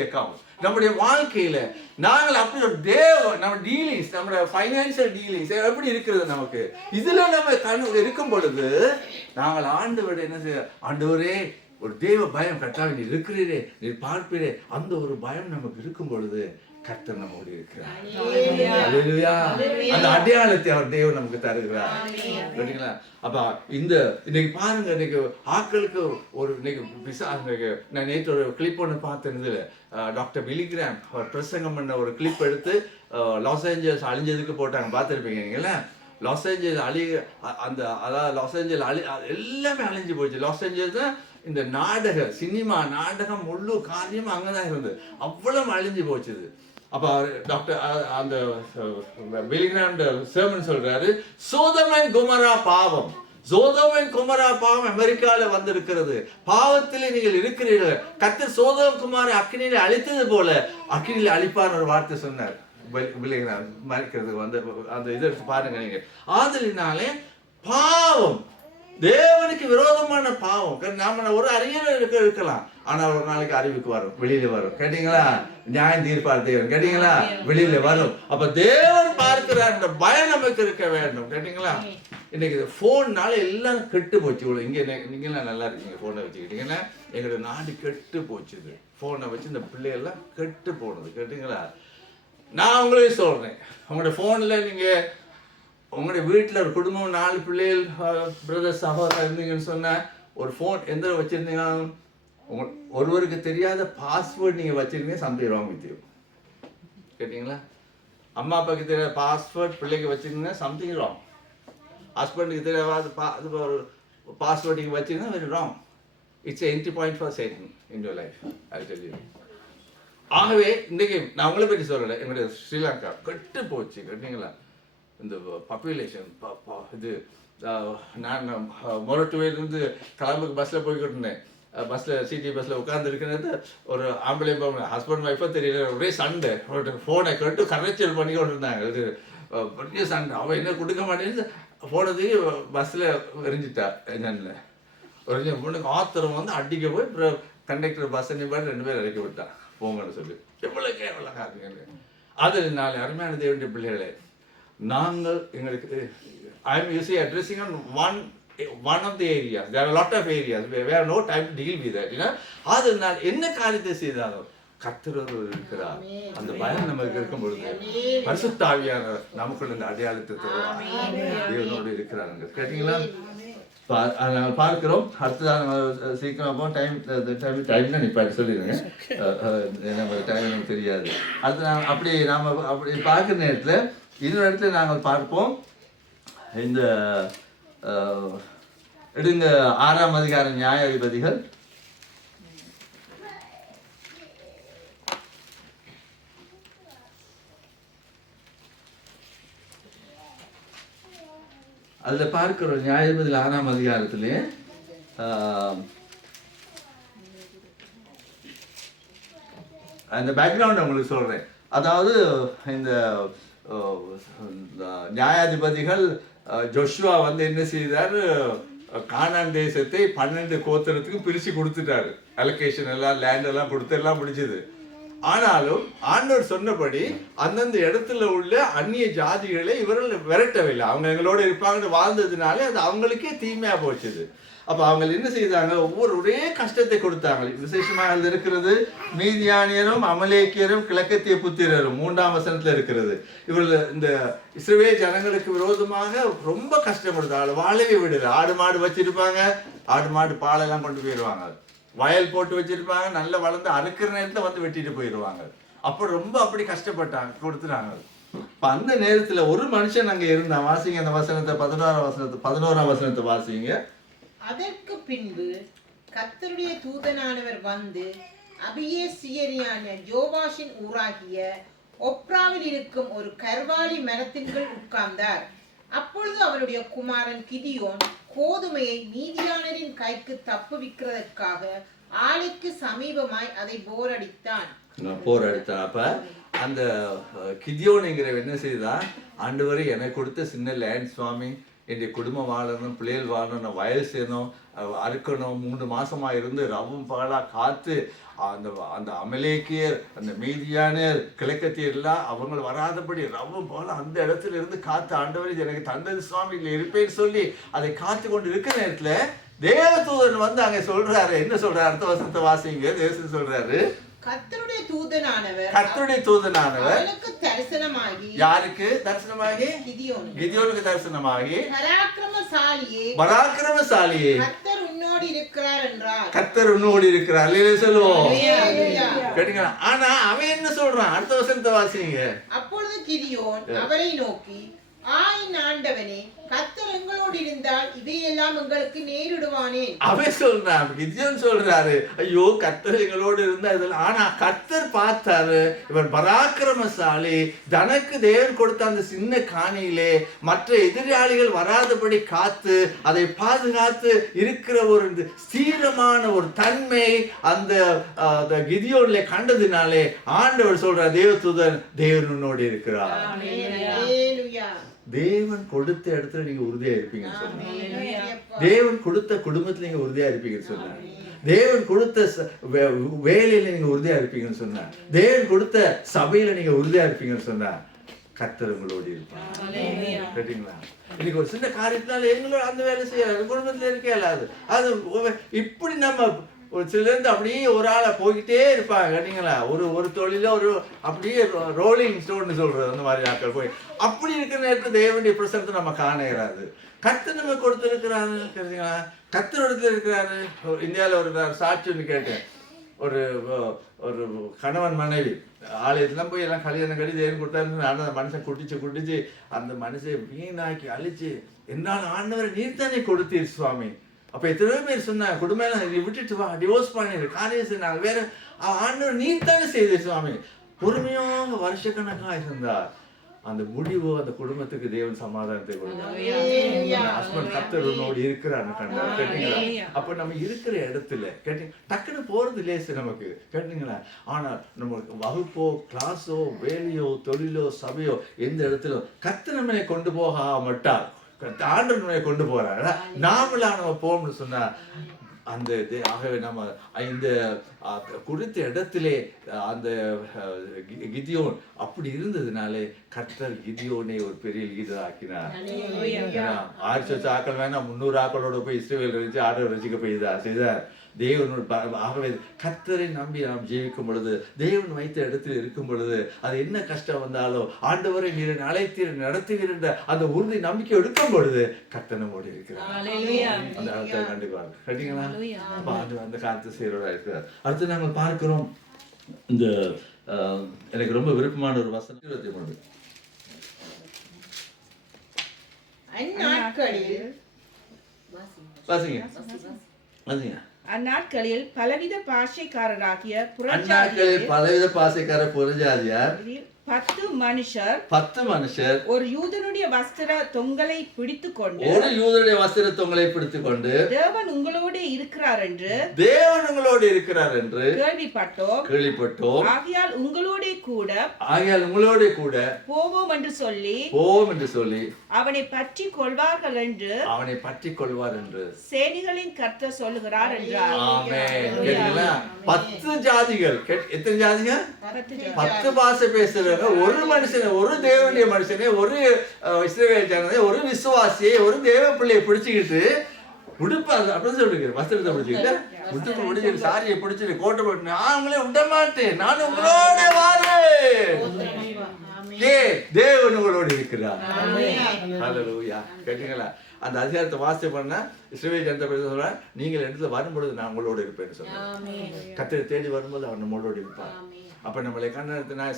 account. நம்முடைய வாழ்க்கையில நாங்கள் அப்படி ஒரு நம்ம டீலிங்ஸ், நம்மளோட ஃபைனான்சியல் டீலிங்ஸ் எப்படி இருக்கிறது நமக்கு, இதுல நம்ம இருக்கும் பொழுது நாங்கள் ஆண்டவரை என்ன செய்ய, ஆண்டவரே ஒரு தேவ பயம் கட்டாக நீ இருக்கிறீரே, நீ பார்ப்பீரே, அந்த ஒரு பயம் நமக்கு இருக்கும் பொழுது கர்த்தர் நம்மோடு இருக்கிறார். அல்லேலூயா. அந்த அடையாளத்தை அவர் தேவன் நமக்கு தருகிறார். கேட்டீங்களா? அப்ப இன்னைக்கு பாருங்க, இன்னைக்கு ஆட்களுக்கு ஒரு இன்னைக்கு நான் நேற்று ஒரு கிளிப் ஒன்று பார்த்தேன். இதுல டாக்டர் பிலிகிராம் அவர் பிரசங்கம் பண்ண ஒரு கிளிப் எடுத்து லாஸ் ஏஞ்சல்ஸ் அழிஞ்சதுக்கு போட்டாங்க, பார்த்துருப்பீங்க நீங்களா? லாஸ் ஏஞ்சல்ஸ் அதாவது லாஸ் ஏஞ்சல் எல்லாமே அழிஞ்சு போச்சு. லாஸ் ஏஞ்சல்ஸ் தான் இந்த சினிமா நாடகம் முழு காரியமும் அங்கதான் இருந்தது, அவ்வளவு அழிஞ்சு போச்சுது. அப்ப டாக்டர் அந்த பிலிகிராம் சர்மன் சொல்றாரு, சோதோம் அண்ட் கொமோரா பாவம், சோதோம் அண்ட் கொமோரா பாவம் அமெரிக்கால வந்திருக்கிறது, பாவத்திலே நீங்கள் இருக்கிறீர்கள், கர்த்தர் சோதோம் குமாரை அக்கினியில அழித்தது போல அக்கினியில அழிப்பார்னு ஒரு வார்த்தை சொன்னார். மறிக்கிறதுக்கு வந்து அந்த இதை பாருங்க நீங்க. ஆதலினாலே பாவம் தேவனுக்கு விரோதமான பாவம். நாம ஒரு அறிஞர் இருக்கலாம், ஆனா ஒரு நாளைக்கு அறிவுக்கு வரும், வெளியில வரும். கேட்டீங்களா? நியாயம் தீர்ப்பார் தேவன், கேட்டீங்களா? வெளியில வரும். அப்ப தேவன் பார்க்கிறார், இந்த பயம் நமக்கு இருக்க வேண்டும். கேட்டீங்களா? இன்னைக்கு போன்னால எல்லாம் கெட்டு போச்சு. இவ்வளவு இங்க நீங்கெல்லாம் நல்லா இருக்கீங்க, போனை வச்சுக்கிட்டீங்கன்னா எங்களோட நாடு கெட்டு போச்சுது. போனை வச்சு இந்த பிள்ளைகள்லாம் கெட்டு போனது. கேட்டீங்களா? நான் உங்களே சொல்றேன், உங்களோட போன்ல நீங்க உங்களுடைய வீட்டில் ஒரு குடும்பம் 4 பிள்ளைகள் பிரதர் சகோதரர் இருந்தீங்கன்னு சொன்ன ஒரு ஃபோன் எந்த வச்சிருந்தீங்கன்னா ஒருவருக்கு தெரியாத பாஸ்வேர்ட் நீங்க வச்சிருந்தீங்க, சம்திங் ராங் வித் யூ. கேட்டீங்களா? அம்மா அப்பாவுக்கு தெரியாத பாஸ்வேர்ட் பிள்ளைக்கு வச்சுங்கன்னா சம்திங் ராங். ஹஸ்பண்டுக்கு தெரியாத பாஸ்வேர்ட் நீங்கள் வச்சுங்கன்னா very wrong. It's entry point for Satan in your life. I tell you. ஆகவே இன்றைக்கி நான் உங்களை பற்றி சொல்லலை, எங்களுடைய ஸ்ரீலங்கா கெட்டு போச்சு. கேட்டீங்களா? இந்த பாப்புலேஷன் இது நான் மொரட்டுவேலிருந்து கிளம்புக்கு பஸ்ஸில் போய்கிட்டு இருந்தேன். பஸ்ஸில் சிடி பஸ்ஸில் உட்காந்துருக்கிறது ஒரு ஆம்பளை ஹஸ்பண்ட் ஒய்ஃபாக தெரியல, ஒரே சண்டை. ஃபோனை கேட்டு கரைச்சல் பண்ணி கொண்டு இருந்தாங்க. இது பெரிய சண்டை. அவன் என்ன கொடுக்க மாட்டேன்னு ஃபோனதுக்கு பஸ்ஸில் எரிஞ்சிட்டா என்னன்னு ஒரு பொண்ணுக்கு ஆத்திரம் வந்து அடிக்க போய் அப்புறம் கண்டக்டர் பஸ்ஸை நிப்பாட்டி 2 பேர் இறக்கி விட்டான் போங்கன்னு சொல்லி. எவ்வளோ கேவலம் காத்துங்க. அதில் 4 அருமையான தேவனுடைய பிள்ளைகளே, நாங்கள் எங்களுக்கு I'm usually addressing on one of the areas. There are a lot of areas where we have no time to deal with that. அதனால் என்ன காரியத்தை செய்தாலும் கர்த்தர் இருக்கிறார். அந்த பயம் நமக்கு இருக்கும் பொழுது பரிசுத்த ஆவியானவர் நமக்குள்ள இந்த அடையாளத்தை தேவனோடு இருக்கிறாங்க. கேட்டீங்களா? நாங்கள் பார்க்கிறோம். அடுத்ததாக சீக்கிரமாக டைம்னா நிப்பாடி சொல்லிடுங்க, நம்ம டைம் நமக்கு தெரியாது. அடுத்து நாம் அப்படி பார்க்குற நேரத்தில் இன்னொரு இடத்துல நாங்கள் பார்ப்போம். இந்த எடுங்க 6ஆம் அதிகாரம் நியாயாதிபதிகள். அதில் பார்க்கிறோம் நியாயாதிபதிகள் 6ஆம் அதிகாரத்திலே அந்த பேக்ரவுண்ட் உங்களுக்கு சொல்கிறேன். அதாவது இந்த நியாயாதிபதிகள் ஜோஷுவா வந்து என்ன செய்தார், கானான் தேசத்தை 12 கோத்திரத்துக்கும் பிரித்து கொடுத்துட்டாரு. அலோகேஷன் எல்லாம் லேண்ட் எல்லாம் கொடுத்து எல்லாம் முடிச்சது. ஆனாலும் ஆண்டவர் சொன்னபடி அந்தந்த இடத்துல உள்ள அந்நிய ஜாதிகளை இவர்கள் விரட்டவில்லை. அவங்க எங்களோட இருப்பாங்கன்னு வாழ்ந்ததுனாலே அது அவங்களுக்கே தீமையா போச்சுது. அப்போ அவங்க என்ன செய்தாங்க, ஒரே கஷ்டத்தை கொடுத்தாங்க. விசேஷமாக அதில் இருக்கிறது மீதியானியரும் அமலேக்கியரும் கிழக்கத்திய புத்திரரும் 3ஆம் வசனத்தில் இருக்கிறது. இவர்கள் இந்த இஸ்ரவேல் ஜனங்களுக்கு விரோதமாக ரொம்ப கஷ்டப்படுத்தாங்க. வாழவே விடல. ஆடு மாடு வச்சிருப்பாங்க, ஆடு மாடு பாலெல்லாம் கொண்டு போயிடுவாங்க. வயல் போட்டு வச்சிருப்பாங்க, நல்ல வளர்ந்து அறுக்கிற நேரத்தில் வந்து வெட்டிட்டு போயிடுவாங்க. அப்போ ரொம்ப அப்படி கஷ்டப்பட்டாங்க, கொடுத்துட்டாங்க. இப்போ அந்த நேரத்தில் ஒரு மனுஷன் அங்கே இருந்தான். வாசிங்க அந்த வசனத்தை, 11ஆம் வசனத்தை வாசிங்க. அதற்கு பின்பு கர்த்தருடைய தூதனானவர் வந்து அபியேசியரியான யோவாஷின் ஊராகிய ஒப்ராவில் இருக்கும் ஒரு கர்வாலி மரத்தின் கீழ் உட்கார்ந்தார். அப்பொழுது அவருடைய குமாரன் கிதியோன் கோதுமையை மீதியானரின் கைக்கு தப்புவிக்கிறதற்காக ஆலைக்கு சமீபமாய் அதை போரடித்தான். அப்ப அந்த கிதியோனுங்கிற என்ன செய்தான், ஆண்டவரே எனக்கு கொடுத்த சின்ன லேண்ட் சுவாமி, என்னுடைய குடும்பம் வாழணும், பிள்ளைகள் வாழணும், நான் வயல் செய்யணும், அறுக்கணும், 3 மாசமா இருந்து ரவும் பகலா காத்து அந்த அமலேக்கியர், அந்த மீதியானர், கிழக்கத்தியர் எல்லாம் அவங்க வராதபடி ரவும் பகலா அந்த இடத்துல இருந்து காத்து ஆண்டவர் எனக்கு தந்தது சுவாமி, இல்லை இருப்பேன்னு சொல்லி அதை காத்து கொண்டு இருக்கிற நேரத்துல தேவதூதன் வந்து அங்க சொல்றாரு. என்ன சொல்றாரு? அடுத்த வசனத்தை வாசிங்க. தேவதூதன் சொல்றாரு, கர்த்தருடைய தூதனானவர் அவனுக்கு தரிசனமாகி. யாருக்கு தரிசனமாகி? கிதியோனுக்கு தரிசனமாகி, பராக்கிரமசாலியே கர்த்தர் உன்னோடு இருக்கிறார் என்றார். கர்த்தர் உன்னோடு இருக்கிறார் சொல்லுவோம். கேட்டீங்களா? ஆனா அவன் என்ன சொல்றான்? அடுத்த வசனத்தை வாசிங்க. அப்பொழுது கிதியோன் அவரை நோக்கி, ஆண்டவனே, கர்த்தர் எங்களோடு இருந்தால் இவையெல்லாம் எங்களுக்கு நேரிடுவானே. அவன் சொல்றான், கிதியோன் சொல்றாரு, ஐயோ கர்த்தர் எங்களோடு இருந்தா இதெல்லாம். ஆனா கர்த்தர் பார்த்தாரு, இவன் பராக்கிரமசாலி, தனக்கு தேவன் கொடுத்த அந்த சின்ன காணியிலே மற்ற எதிராளிகள் வராதபடி காத்து அதை பாதுகாத்து இருக்கிற ஒரு ஸ்திரமான ஒரு தன்மை அந்த கிதியோன்ல கண்டதினாலே ஆண்டவர் சொல்றார், தேவதூதன் தேவன் உன்னோடு இருக்கிறார். தேவன் கொடுத்த இடத்துல நீங்க உறுதியா இருப்பீங்கன்னு சொன்னார். தேவன் கொடுத்த குடும்பத்துல நீங்க உறுதியா இருப்பீங்கன்னு சொன்னார். தேவன் கொடுத்த வேலையில நீங்க உறுதியா இருப்பீங்கன்னு சொன்னார். தேவன் கொடுத்த சபையில நீங்க உறுதியா இருப்பீங்கன்னு சொன்னார். கர்த்தர் உங்களோடு இருப்பார். கேட்டீங்களா? இன்னைக்கு ஒரு சின்ன காரியத்தினால எங்களோட அந்த வேலை செய்யலாம், குடும்பத்துல இருக்கே இல்லாது. அது இப்படி நம்ம ஒரு சிலருந்து அப்படியே ஒரு ஆளை போய்கிட்டே இருப்பாங்க. கேட்டீங்களா? ஒரு தொழில ஒரு அப்படியே ரோலிங் ஸ்டோன் சொல்றது, அந்த மாதிரி ஆட்கள் போய் அப்படி இருக்கிற நேரத்தில் தேவனுடைய பிரசனத்தை நம்ம காண இயலாது. கர்த்தர் நம்ம கொடுத்துருக்கிறாரு. கேட்டீங்களா? கர்த்தர் இடத்துல இருக்கிறாரு. இந்தியாவில் ஒரு சாட்சி ஒன்று கேட்டேன். ஒரு கணவன் மனைவி ஆலயத்துலாம் போய் எல்லாம் கல்யாணம் கட்டி தேவன் கொடுத்தாரு. அந்த மனுஷன் குட்டிச்சு அந்த மனுஷன் வீணாக்கி அழிச்சு, என்னால் ஆண்டவரை நீர் தானே கொடுத்தீர் சுவாமி. அப்ப எத்தனையோ பேர் சொன்னாங்க, குடும்பம் விட்டுட்டு வா, டிவோர்ஸ் பண்ணிடு, காரியம் செய்ய வேற, ஆண்டவர் நீர் தானே செய்தீர் சுவாமி. பொறுமையாக வருஷக்கணக்காக இருந்தார். அந்த முடிவு அந்த குடும்பத்துக்கு தேவன் சமாதானத்தை கொடுத்தார். ஹஸ்பண்ட் கர்த்தரோடு இருக்கிறான்னு கண்டார். கேட்டீங்களா? அப்ப நம்ம இருக்கிற இடத்துல கேட்டீங்க டக்குன்னு போறது லேசு நமக்கு. கேட்டீங்களா? ஆனா நம்ம வகுப்போ கிளாஸோ வேலையோ தொழிலோ சபையோ எந்த இடத்துல கர்த்தர் நம்மை கொண்டு போக மாட்டார். ஆண்டவர் நம்மை கொண்டு போறாரு. நாமளா நம்ம போகணும்னு சொன்னா அந்த ஆகவே நம்ம இந்த குறித்த இடத்திலே அந்த கிதியோன் அப்படி இருந்ததுனாலே கர்த்தர் கிதியோனை ஒரு பெரிய லீடர் ஆக்கினார். 1000 ஆக்கள் வேணா 300 ஆக்களோட போய் இஸ்ரவேல் வச்சு ஆண்டவர் ரசிக்க செய்தார். தேவனோட ஆகவே கர்த்தரை நம்பி நாம் ஜீவிக்கும் பொழுது, தேவன் வைத்த இடத்தில் இருக்கும் பொழுது, அது என்ன கஷ்டம் வந்தாலும் ஆண்டவரை நீர் அழைத்தீர் நடத்துகிற அந்த உறுதி நம்பிக்கை எடுக்கும் பொழுது கர்த்தர் நம்மோடு இருக்கிறார். அந்த இடத்தை கண்டுக்குவாங்க. கேட்டீங்களா? அந்த காலத்து சீரோட இருக்கிறார். அடுத்து நாங்கள் பார்க்கிறோம் இந்த எனக்கு ரொம்ப விருப்பமான ஒரு வசனம் 23. வாசிங்க. அந்நாட்களில் பலவித பாஷைக்காரராகிய புறஜாதியார் 10 மனுஷர் ஒரு யூதனுடைய வஸ்திர தொங்கலை பிடித்துக் கொண்டு தேவன் உங்களோடு இருக்கிறார் என்று கேள்விப்பட்டோம். ஆகையால் உங்களோட கூட போவோம் என்று சொல்லி அவனை பற்றி கொள்வார்கள் என்று சேனைகளின் கர்த்தர் சொல்லுகிறார் என்றார். ஆமென். 10 ஜாதிகள். எத்தனை ஜாதிகள்? 10 பாஷை பேசுற ஒரு மனுஷனை, ஒரு தேவனுடைய மனுஷனை, ஒரு இஸ்ரவேல் ஜனதை, ஒரு விசுவாசியை, ஒரு தேவ பிள்ளையை பிடிச்சுக்கிட்டு உடுப்பாங்க அப்படின்னு சொல்லிருக்கேன். வஸ்திரத்தை பிடிச்சிக்கிட்டு உடுப்பு பிடிச்சிட்டு சாரியை பிடிச்சிட்டு கோட்டை போட்டு நான் உங்களே விட மாட்டேன், நான் உங்களோட வாரேன். தேவன் உங்களோடு இருக்கிறார். ஹல்லேலூயா. கேட்டீங்களா? அந்த அதிகாரத்தை வாசித்து பண்ணா இஸ்ரவேல் ஜனத்தை சொல்ற, நீங்கள் இடத்துல வரும்பொழுது நான் உங்களோடு இருப்பேன்னு சொன்னேன். கர்த்தரை தேடி வரும்போது அவர் நம்மளோடு இருப்பார். அப்போ நம்மளை நான்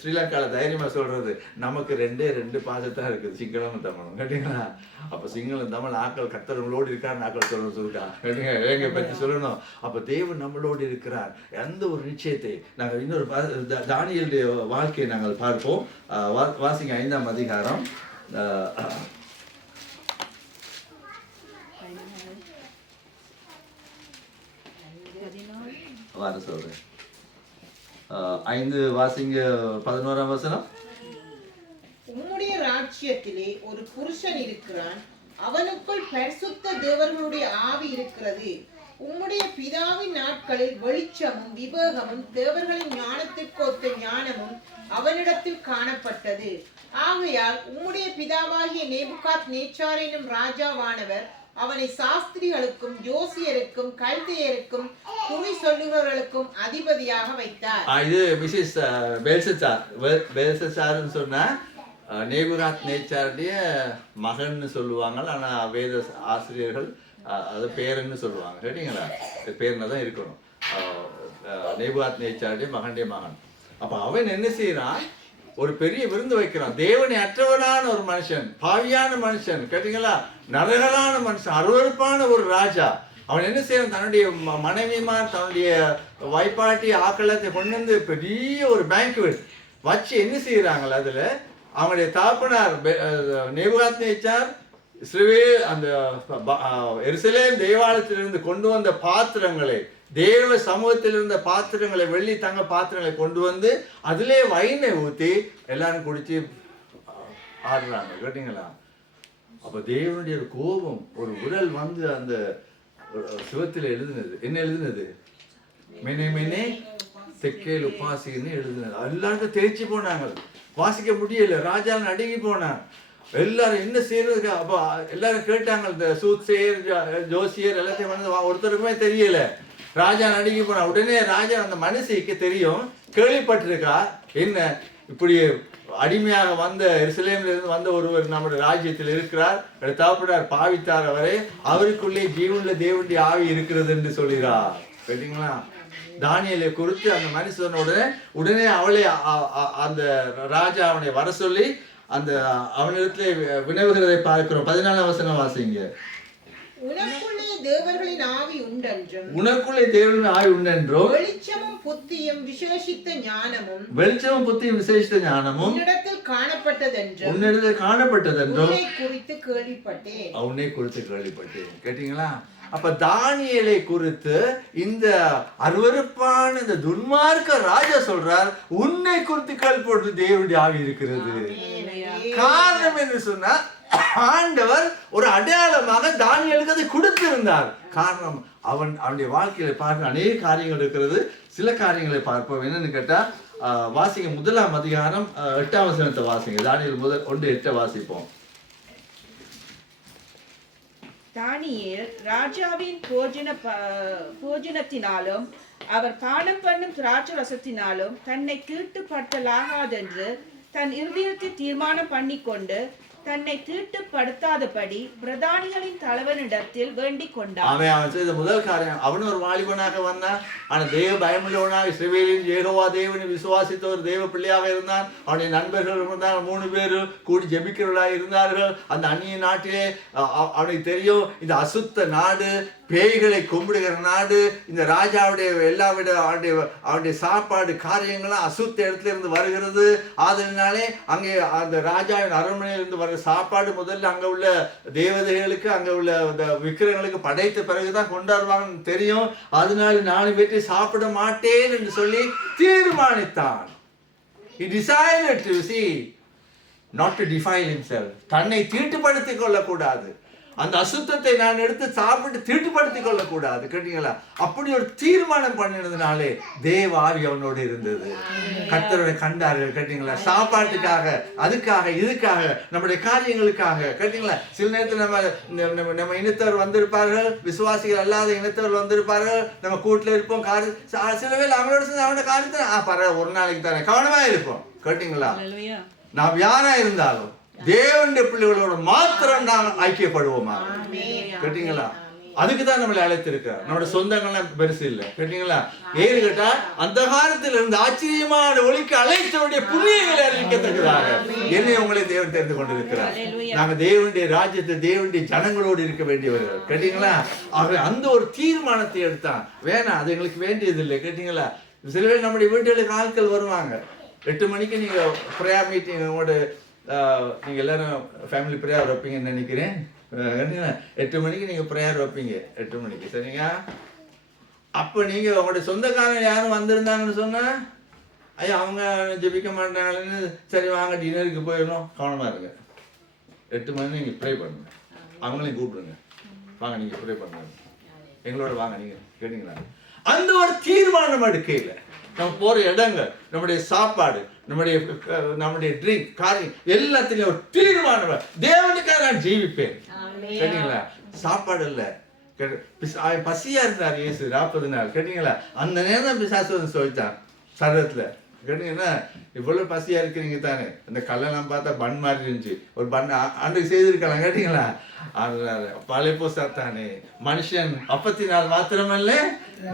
ஸ்ரீலங்காவில் தைரியமாக சொல்கிறது, நமக்கு 2 பாசத்தான் இருக்குது, சிங்களமும் தமிழும். கேட்டீங்களா? அப்போ சிங்களம் தமிழ் ஆக்கள் கர்த்தர்களோடு இருக்காருன்னு ஆக்கள் சொல்லிட்டா கேட்டீங்க வேங்க பற்றி சொல்லணும். அப்போ தேவன் நம்மளோடு இருக்கிறார். எந்த ஒரு நிச்சயத்தை நாங்கள் இன்னொரு தானியேலுடைய வாழ்க்கையை நாங்கள் பார்ப்போம். வாசிங்க 5ஆம் அதிகாரம். சொல்றேன் 5 வாசிங்க 11ஆம் வசனம். உம்முடைய ராஜ்யத்திலே ஒரு புருஷன் இருக்கிறான், அவனுக்குள் பரிசுத்த தேவர்களுடைய ஆவி இருக்கிறது. உம்முடைய பிதாவின் நாட்களில் வெளிச்சமும் விவேகமும் தேவர்களின் ஞானத்திற்கு ஒத்த ஞானமும் அவனிடத்தில் காணப்பட்டது. ஆகையால் உம்முடைய பிதாவாகிய நேபுகாத் நேச்சார் என்னும் ராஜாவானவர் அவனை சாஸ்திரிகளுக்கும் ஜோசியருக்கும் கல்தையருக்கும் குறி சொல்லுகிறவர்களுக்கும் அதிபதியாக வைத்தார். இது மிஸ்ஸஸ் பெல்ஷத்சார்னு சொன்னா நேபுகாத் நேச்சாருடைய மகன்னு சொல்லுவாங்க. ஆனா வேத ஆசிரியர்கள் அது பேருன்னு சொல்லுவாங்க. கேட்டீங்களா? பேருன்னு தான் இருக்கணும். நேபுகாத் நேச்சாருடைய மகனுடைய மகன். அப்ப அவன் என்ன செய்யறான்? ஒரு பெரிய விருந்து வைக்கிறான். தேவனை அற்றவனான ஒரு மனுஷன், பாவியான மனுஷன், கேட்டீங்களா? நரகலான மனுஷன், அருவருப்பான ஒரு ராஜா. அவன் என்ன செய்யறான்? தன்னுடைய மனைவிமார், தன்னுடைய வைப்பாட்டி ஆக்களத்தை கொண்டு வந்து பெரிய ஒரு பேங்க்வெட் வச்சு என்ன செய்யறாங்களா? அதுல அவங்களுடைய தாப்பனார் நேபுகாத் நேச்சார் அந்த எருசலேம் தேவாலயத்திலிருந்து கொண்டு வந்த பாத்திரங்களை, தேவ சமூகத்தில் இருந்த பாத்திரங்களை, வெள்ளி தங்க பாத்திரங்களை கொண்டு வந்து அதிலே வைனை ஊற்றி எல்லாரும் குடிச்சு ஆடுறாங்க. கேட்டீங்களா? அப்ப தேவனுடைய ஒரு கோபம், ஒரு உடல் வந்து அந்த சிவத்தில் எழுதுனது. என்ன எழுதுனது? மெனே மெனே தெக்கேல் உபாசின்னு எழுதுனது. எல்லாருக்கும் தேய்ச்சி போனாங்க, வாசிக்க முடியல. ராஜா நடுங்கி போனான். எல்லாரும் என்ன செய்யறதுக்கு? அப்போ எல்லாரும் கேட்டாங்க. இந்த சூத்சேயர் ஜோசியர் எல்லாத்தையும் வந்து ஒருத்தருக்குமே தெரியல. ராஜா நடுங்கி போனா. உடனே ராஜா அந்த மனுஷிக்கு தெரியும், கேள்விப்பட்டிருக்கா என்ன இப்படி அடிமையாக வந்த எருசலேமிலிருந்து வந்த ஒருவர் நம்முடைய ராஜ்யத்தில் இருக்கிறார், தகப்பனார் பாவித்தார் அவரை, அவருக்குள்ளே ஜீவனுள்ள தேவனுடைய ஆவி இருக்கிறது என்று சொல்கிறார். கேட்டீங்களா? தானியேலை குறித்து அந்த மனுஷனோட உடனே அவளை அந்த ராஜா அவனை வர சொல்லி அந்த அவனிடத்திலே வினவுகிறதை பார்க்கிறோம். 14ஆம் வசனம் வாசிங்க. உனக்குள்ளே தேவர்களின் ஆவி உண்டென்றும், உனக்குள்ளே தேவனின் ஆவி உண்டென்றும், வெளிச்சமும் புத்தியும் விசேஷித்த ஞானமும் உன்னிடத்தில் காணப்பட்டதென்றும் உன்னை குறித்து கேள்விப்பட்டேன். உன்னை குறித்து கேள்விப்பட்டேன். கேட்டீங்களா? அப்ப தானியேலை குறித்து இந்த அருவருப்பான இந்த துன்மார்க்க ராஜா சொல்றார், உன்னை குறித்து கேள்விப்பட்டு தேவனுடைய ஆவி இருக்கிறது. காரணம் என்று சொன்னா, ஆண்டவர் ஒரு அடையாளமாக தானியேலுக்கு அதை கொடுத்திருந்தார். காரணம், அவனுடைய வாழ்க்கையில பார்க்க அநேக காரியங்கள் இருக்கிறது. சில காரியங்களை பார்ப்போம். என்னன்னு கேட்டா, வாசிங்க 1ஆம் அதிகாரம் 8ஆம் வசனத்தை வாசிங்க. தானியேல் 1:8 வாசிப்போம். தானியேல் ராஜாவின் போஜனத்தினாலும் அவர் பானம் பண்ணும் திராட்சை ரசத்தினாலும் தன்னை தீட்டுப்படுத்தலாகாதென்று தன் இருதயத்தில் தீர்மானம் பண்ணிக்கொண்டு தன்னை தீட்டுப்படுத்தாதபடி பிரதானிகளின் தலைவனிடத்தில் வேண்டிக் கொண்டான். அவன் செய்த முதல் காரியம், அவன் ஒரு வாலிபனாக வந்தான். ஆனால் தேவ பயமுள்ளவனாக இஸ்ரவேலின் யெகோவா தேவனை விசுவாசித்த ஒரு தேவ பிள்ளையாக இருந்தான். அவனுடைய நண்பர்கள் இருந்தாங்க, 3 பேர் கூடி ஜெபிக்கிறவர்களாக இருந்தார்கள். அந்த அந்நிய நாட்டிலே அவனுக்கு தெரியும், இந்த அசுத்த நாடு, பேய்களை கும்பிடுகிற நாடு, இந்த ராஜாவுடைய எல்லா விட அவனுடைய சாப்பாடு காரியங்களும் அசுத்த இடத்துல இருந்து வருகிறது. அதனாலே அங்கே அந்த ராஜாவின் அரண்மனையிலிருந்து வர சாப்பாடு முதல்ல அங்க உள்ள தேவதைகளுக்கு, அங்க உள்ள விக்கிரங்களுக்கு படைத்த பிறகுதான் கொண்டாடுவாங்கன்னு தெரியும். அதனால 4 பேற்றை சாப்பிட மாட்டேன் என்று சொல்லி தீர்மானித்தான். He decided to see not to defile himself. தன்னை தீட்டுப்படுத்திக் கொள்ளக்கூடாது. அந்த அசுத்தத்தை நான் எடுத்து சாப்பிட்டு தீட்டுப்படுத்திக் கொள்ளக்கூடாது. கேட்டீங்களா? அப்படி ஒரு தீர்மானம் பண்ணினதுனாலே தேவ ஆவி அவனோடு இருந்தது. கர்த்தரோட கண்டார்கள். கேட்டீங்களா? சாப்பாட்டுக்காக, அதுக்காக, இதுக்காக, நம்முடைய காரியங்களுக்காக. கேட்டீங்களா? சில நேரத்தில் நம்ம இனத்தவர் வந்திருப்பார்கள், விசுவாசிகள் அல்லாத இனத்தவர் வந்திருப்பார்கள். நம்ம கூட்டில் இருப்போம், சில வேளை அவங்களோட சேர்ந்து அவனோட காரியத்தை பரவாயில்ல, ஒரு நாளைக்கு தானே, கவனமா இருப்போம். கேட்டீங்களா? நாம் யாரா இருந்தாலும் தேவனுடைய பிள்ளைகளோட மாத்திரம் நாம் ஐக்கியப்படுவோமா? கேட்டீங்களா? அதுக்கு தான் நம்மளை அழைத்திருக்கிறார். நம்மளோட சொந்தங்கள்லாம் பெருசு இல்லை. கேட்டீங்களா? ஏன்னு கேட்டா, அந்த காலத்தில் இருந்து ஆச்சரியமான ஒளிக்கு அழைத்தவருடைய புண்ணியங்களை அறிவிக்கத்தக்கதாக என்னை உங்களை தேவன் தெரிந்து கொண்டிருக்கிறார். நாங்க தேவனுடைய ராஜ்யத்தை, தேவனுடைய ஜனங்களோடு இருக்க வேண்டியவர்கள். கேட்டீங்களா? ஆகவே அந்த ஒரு தீர்மானத்தை எடுத்தான். வேணாம், அது எங்களுக்கு வேண்டியது இல்லை. கேட்டீங்களா? சில பேர் நம்முடைய வீட்டுகளுக்கு ஆட்கள் வருவாங்க. 8 மணிக்கு நீங்க ப்ரேயர் மீட்டிங், உங்களோட நீங்கள் எல்லாரும் ஃபேமிலி ப்ரேயர் வைப்பீங்கன்னு நினைக்கிறேன். 8 மணிக்கு நீங்கள் ப்ரேயர் வைப்பீங்க. 8 மணிக்கு, சரிங்க? அப்போ நீங்கள் உங்களுடைய சொந்தக்காரங்க யாரும் வந்திருந்தாங்கன்னு சொன்னால், ஐயா அவங்க ஜெபிக்க மாட்டாங்கன்னு, சரி வாங்க டின்னருக்கு போயிடணும். கவனமாக இருங்க. 8 மணி நீங்கள் ப்ரே பண்ணுங்க. அவங்களையும் கூப்பிடுங்க, வாங்க நீங்கள் ப்ரே பண்ணுங்க, எங்களோட வாங்க நீங்கள். கேட்டீங்களா? அந்த ஒரு தீர்மானம் எடுக்கையில் நம்ம போகிற இடங்க, நம்முடைய சாப்பாடு, நம்முடைய ட்ரிங்க், காரியம் எல்லாத்திலையும் ஒரு தீர்மானம். தேவனுக்காக நான் ஜீவிப்பேன். கேட்டீங்களா? சாப்பாடு இல்லை, பசியா இருந்தார் இயேசு 40 நாள். கேட்டீங்களா? அந்த நேரம் பிசாசு சொல்லிட்டான் சரீரத்துல. கேட்டீங்கன்னா, இவ்வளவு பசியா இருக்கிறீங்க தானே, அந்த கல்லெல்லாம் பார்த்தா பன் மாதிரி இருந்துச்சு, ஒரு பன் அன்றைக்கு செய்திருக்கலாம். கேட்டீங்களா? பழைப்போ சாத்தானே, மனுஷன் அப்பத்தினால் மாத்திரமல்ல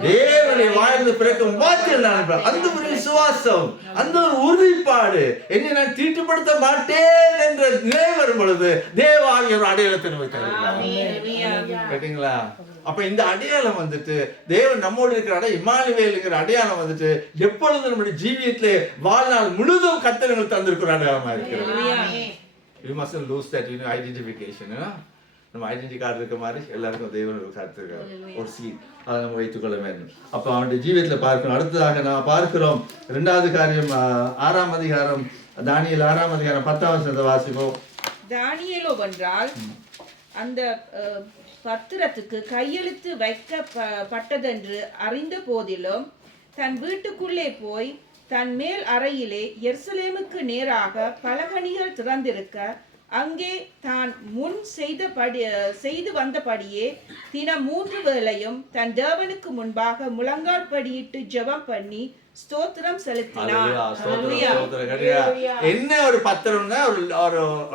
தேவனுடைய வாழ்ந்து பிறக்கும் வார்த்தைகள். அந்த ஒரு விசுவாசம், அந்த ஒரு உறுதிப்பாடு, என்னை நான் தீட்டுப்படுத்த மாட்டேன் என்ற நிலை வரும் பொழுது தேவாவிய ஒரு அடையாளத்தை வைத்தார். கேட்டீங்களா? அப்ப இந்த அடையாளம் வந்துட்டு, தேவன் நம்மோடு இருக்கிற இம்மானுவேலுங்கிற அடையாளம் வந்துட்டு எப்பொழுது நம்முடைய ஜீவியத்திலே வாழ்நாள் முழுதும் கர்த்தர் தந்திருக்கிற அடையாளமா இருக்கிறது. You mustn't lose that identification. நம்ம ஐடென்டி கார்டு இருக்க மாதிரி எல்லாருக்கும் தேவன் காத்திருக்காரு ஒரு சீட், அதை நம்ம வைத்துக்கொள்ள வேண்டும். அப்போ அவனுடைய ஜீவியத்தில் பார்க்கணும். அடுத்ததாக நான் பார்க்கிறோம் 2வது காரியம், 6ஆம் அதிகாரம், தானியேல் 6ஆம் அதிகாரம் 10ஆம் வசனத்தை வாசிப்போம். தானியேலோ வென்றால் அந்த பத்திரத்துக்கு கையெழுத்து வைக்கப்பட்டதென்று அறிந்த போதிலும் தன் வீட்டுக்குள்ளே போய் தன் மேல் அறையிலே எருசலேமுக்கு நேராக பலகணிகள் திறந்திருக்க அங்கே தான் முன் செய்து வந்தபடியே தினம் 3 வேளையும் தன் தேவனுக்கு முன்பாக முழங்கால் படியிட்டு ஜெபம் பண்ணி ஸ்தோத்திரம் செலுத்தினார். என்ன ஒரு பத்திரம்னா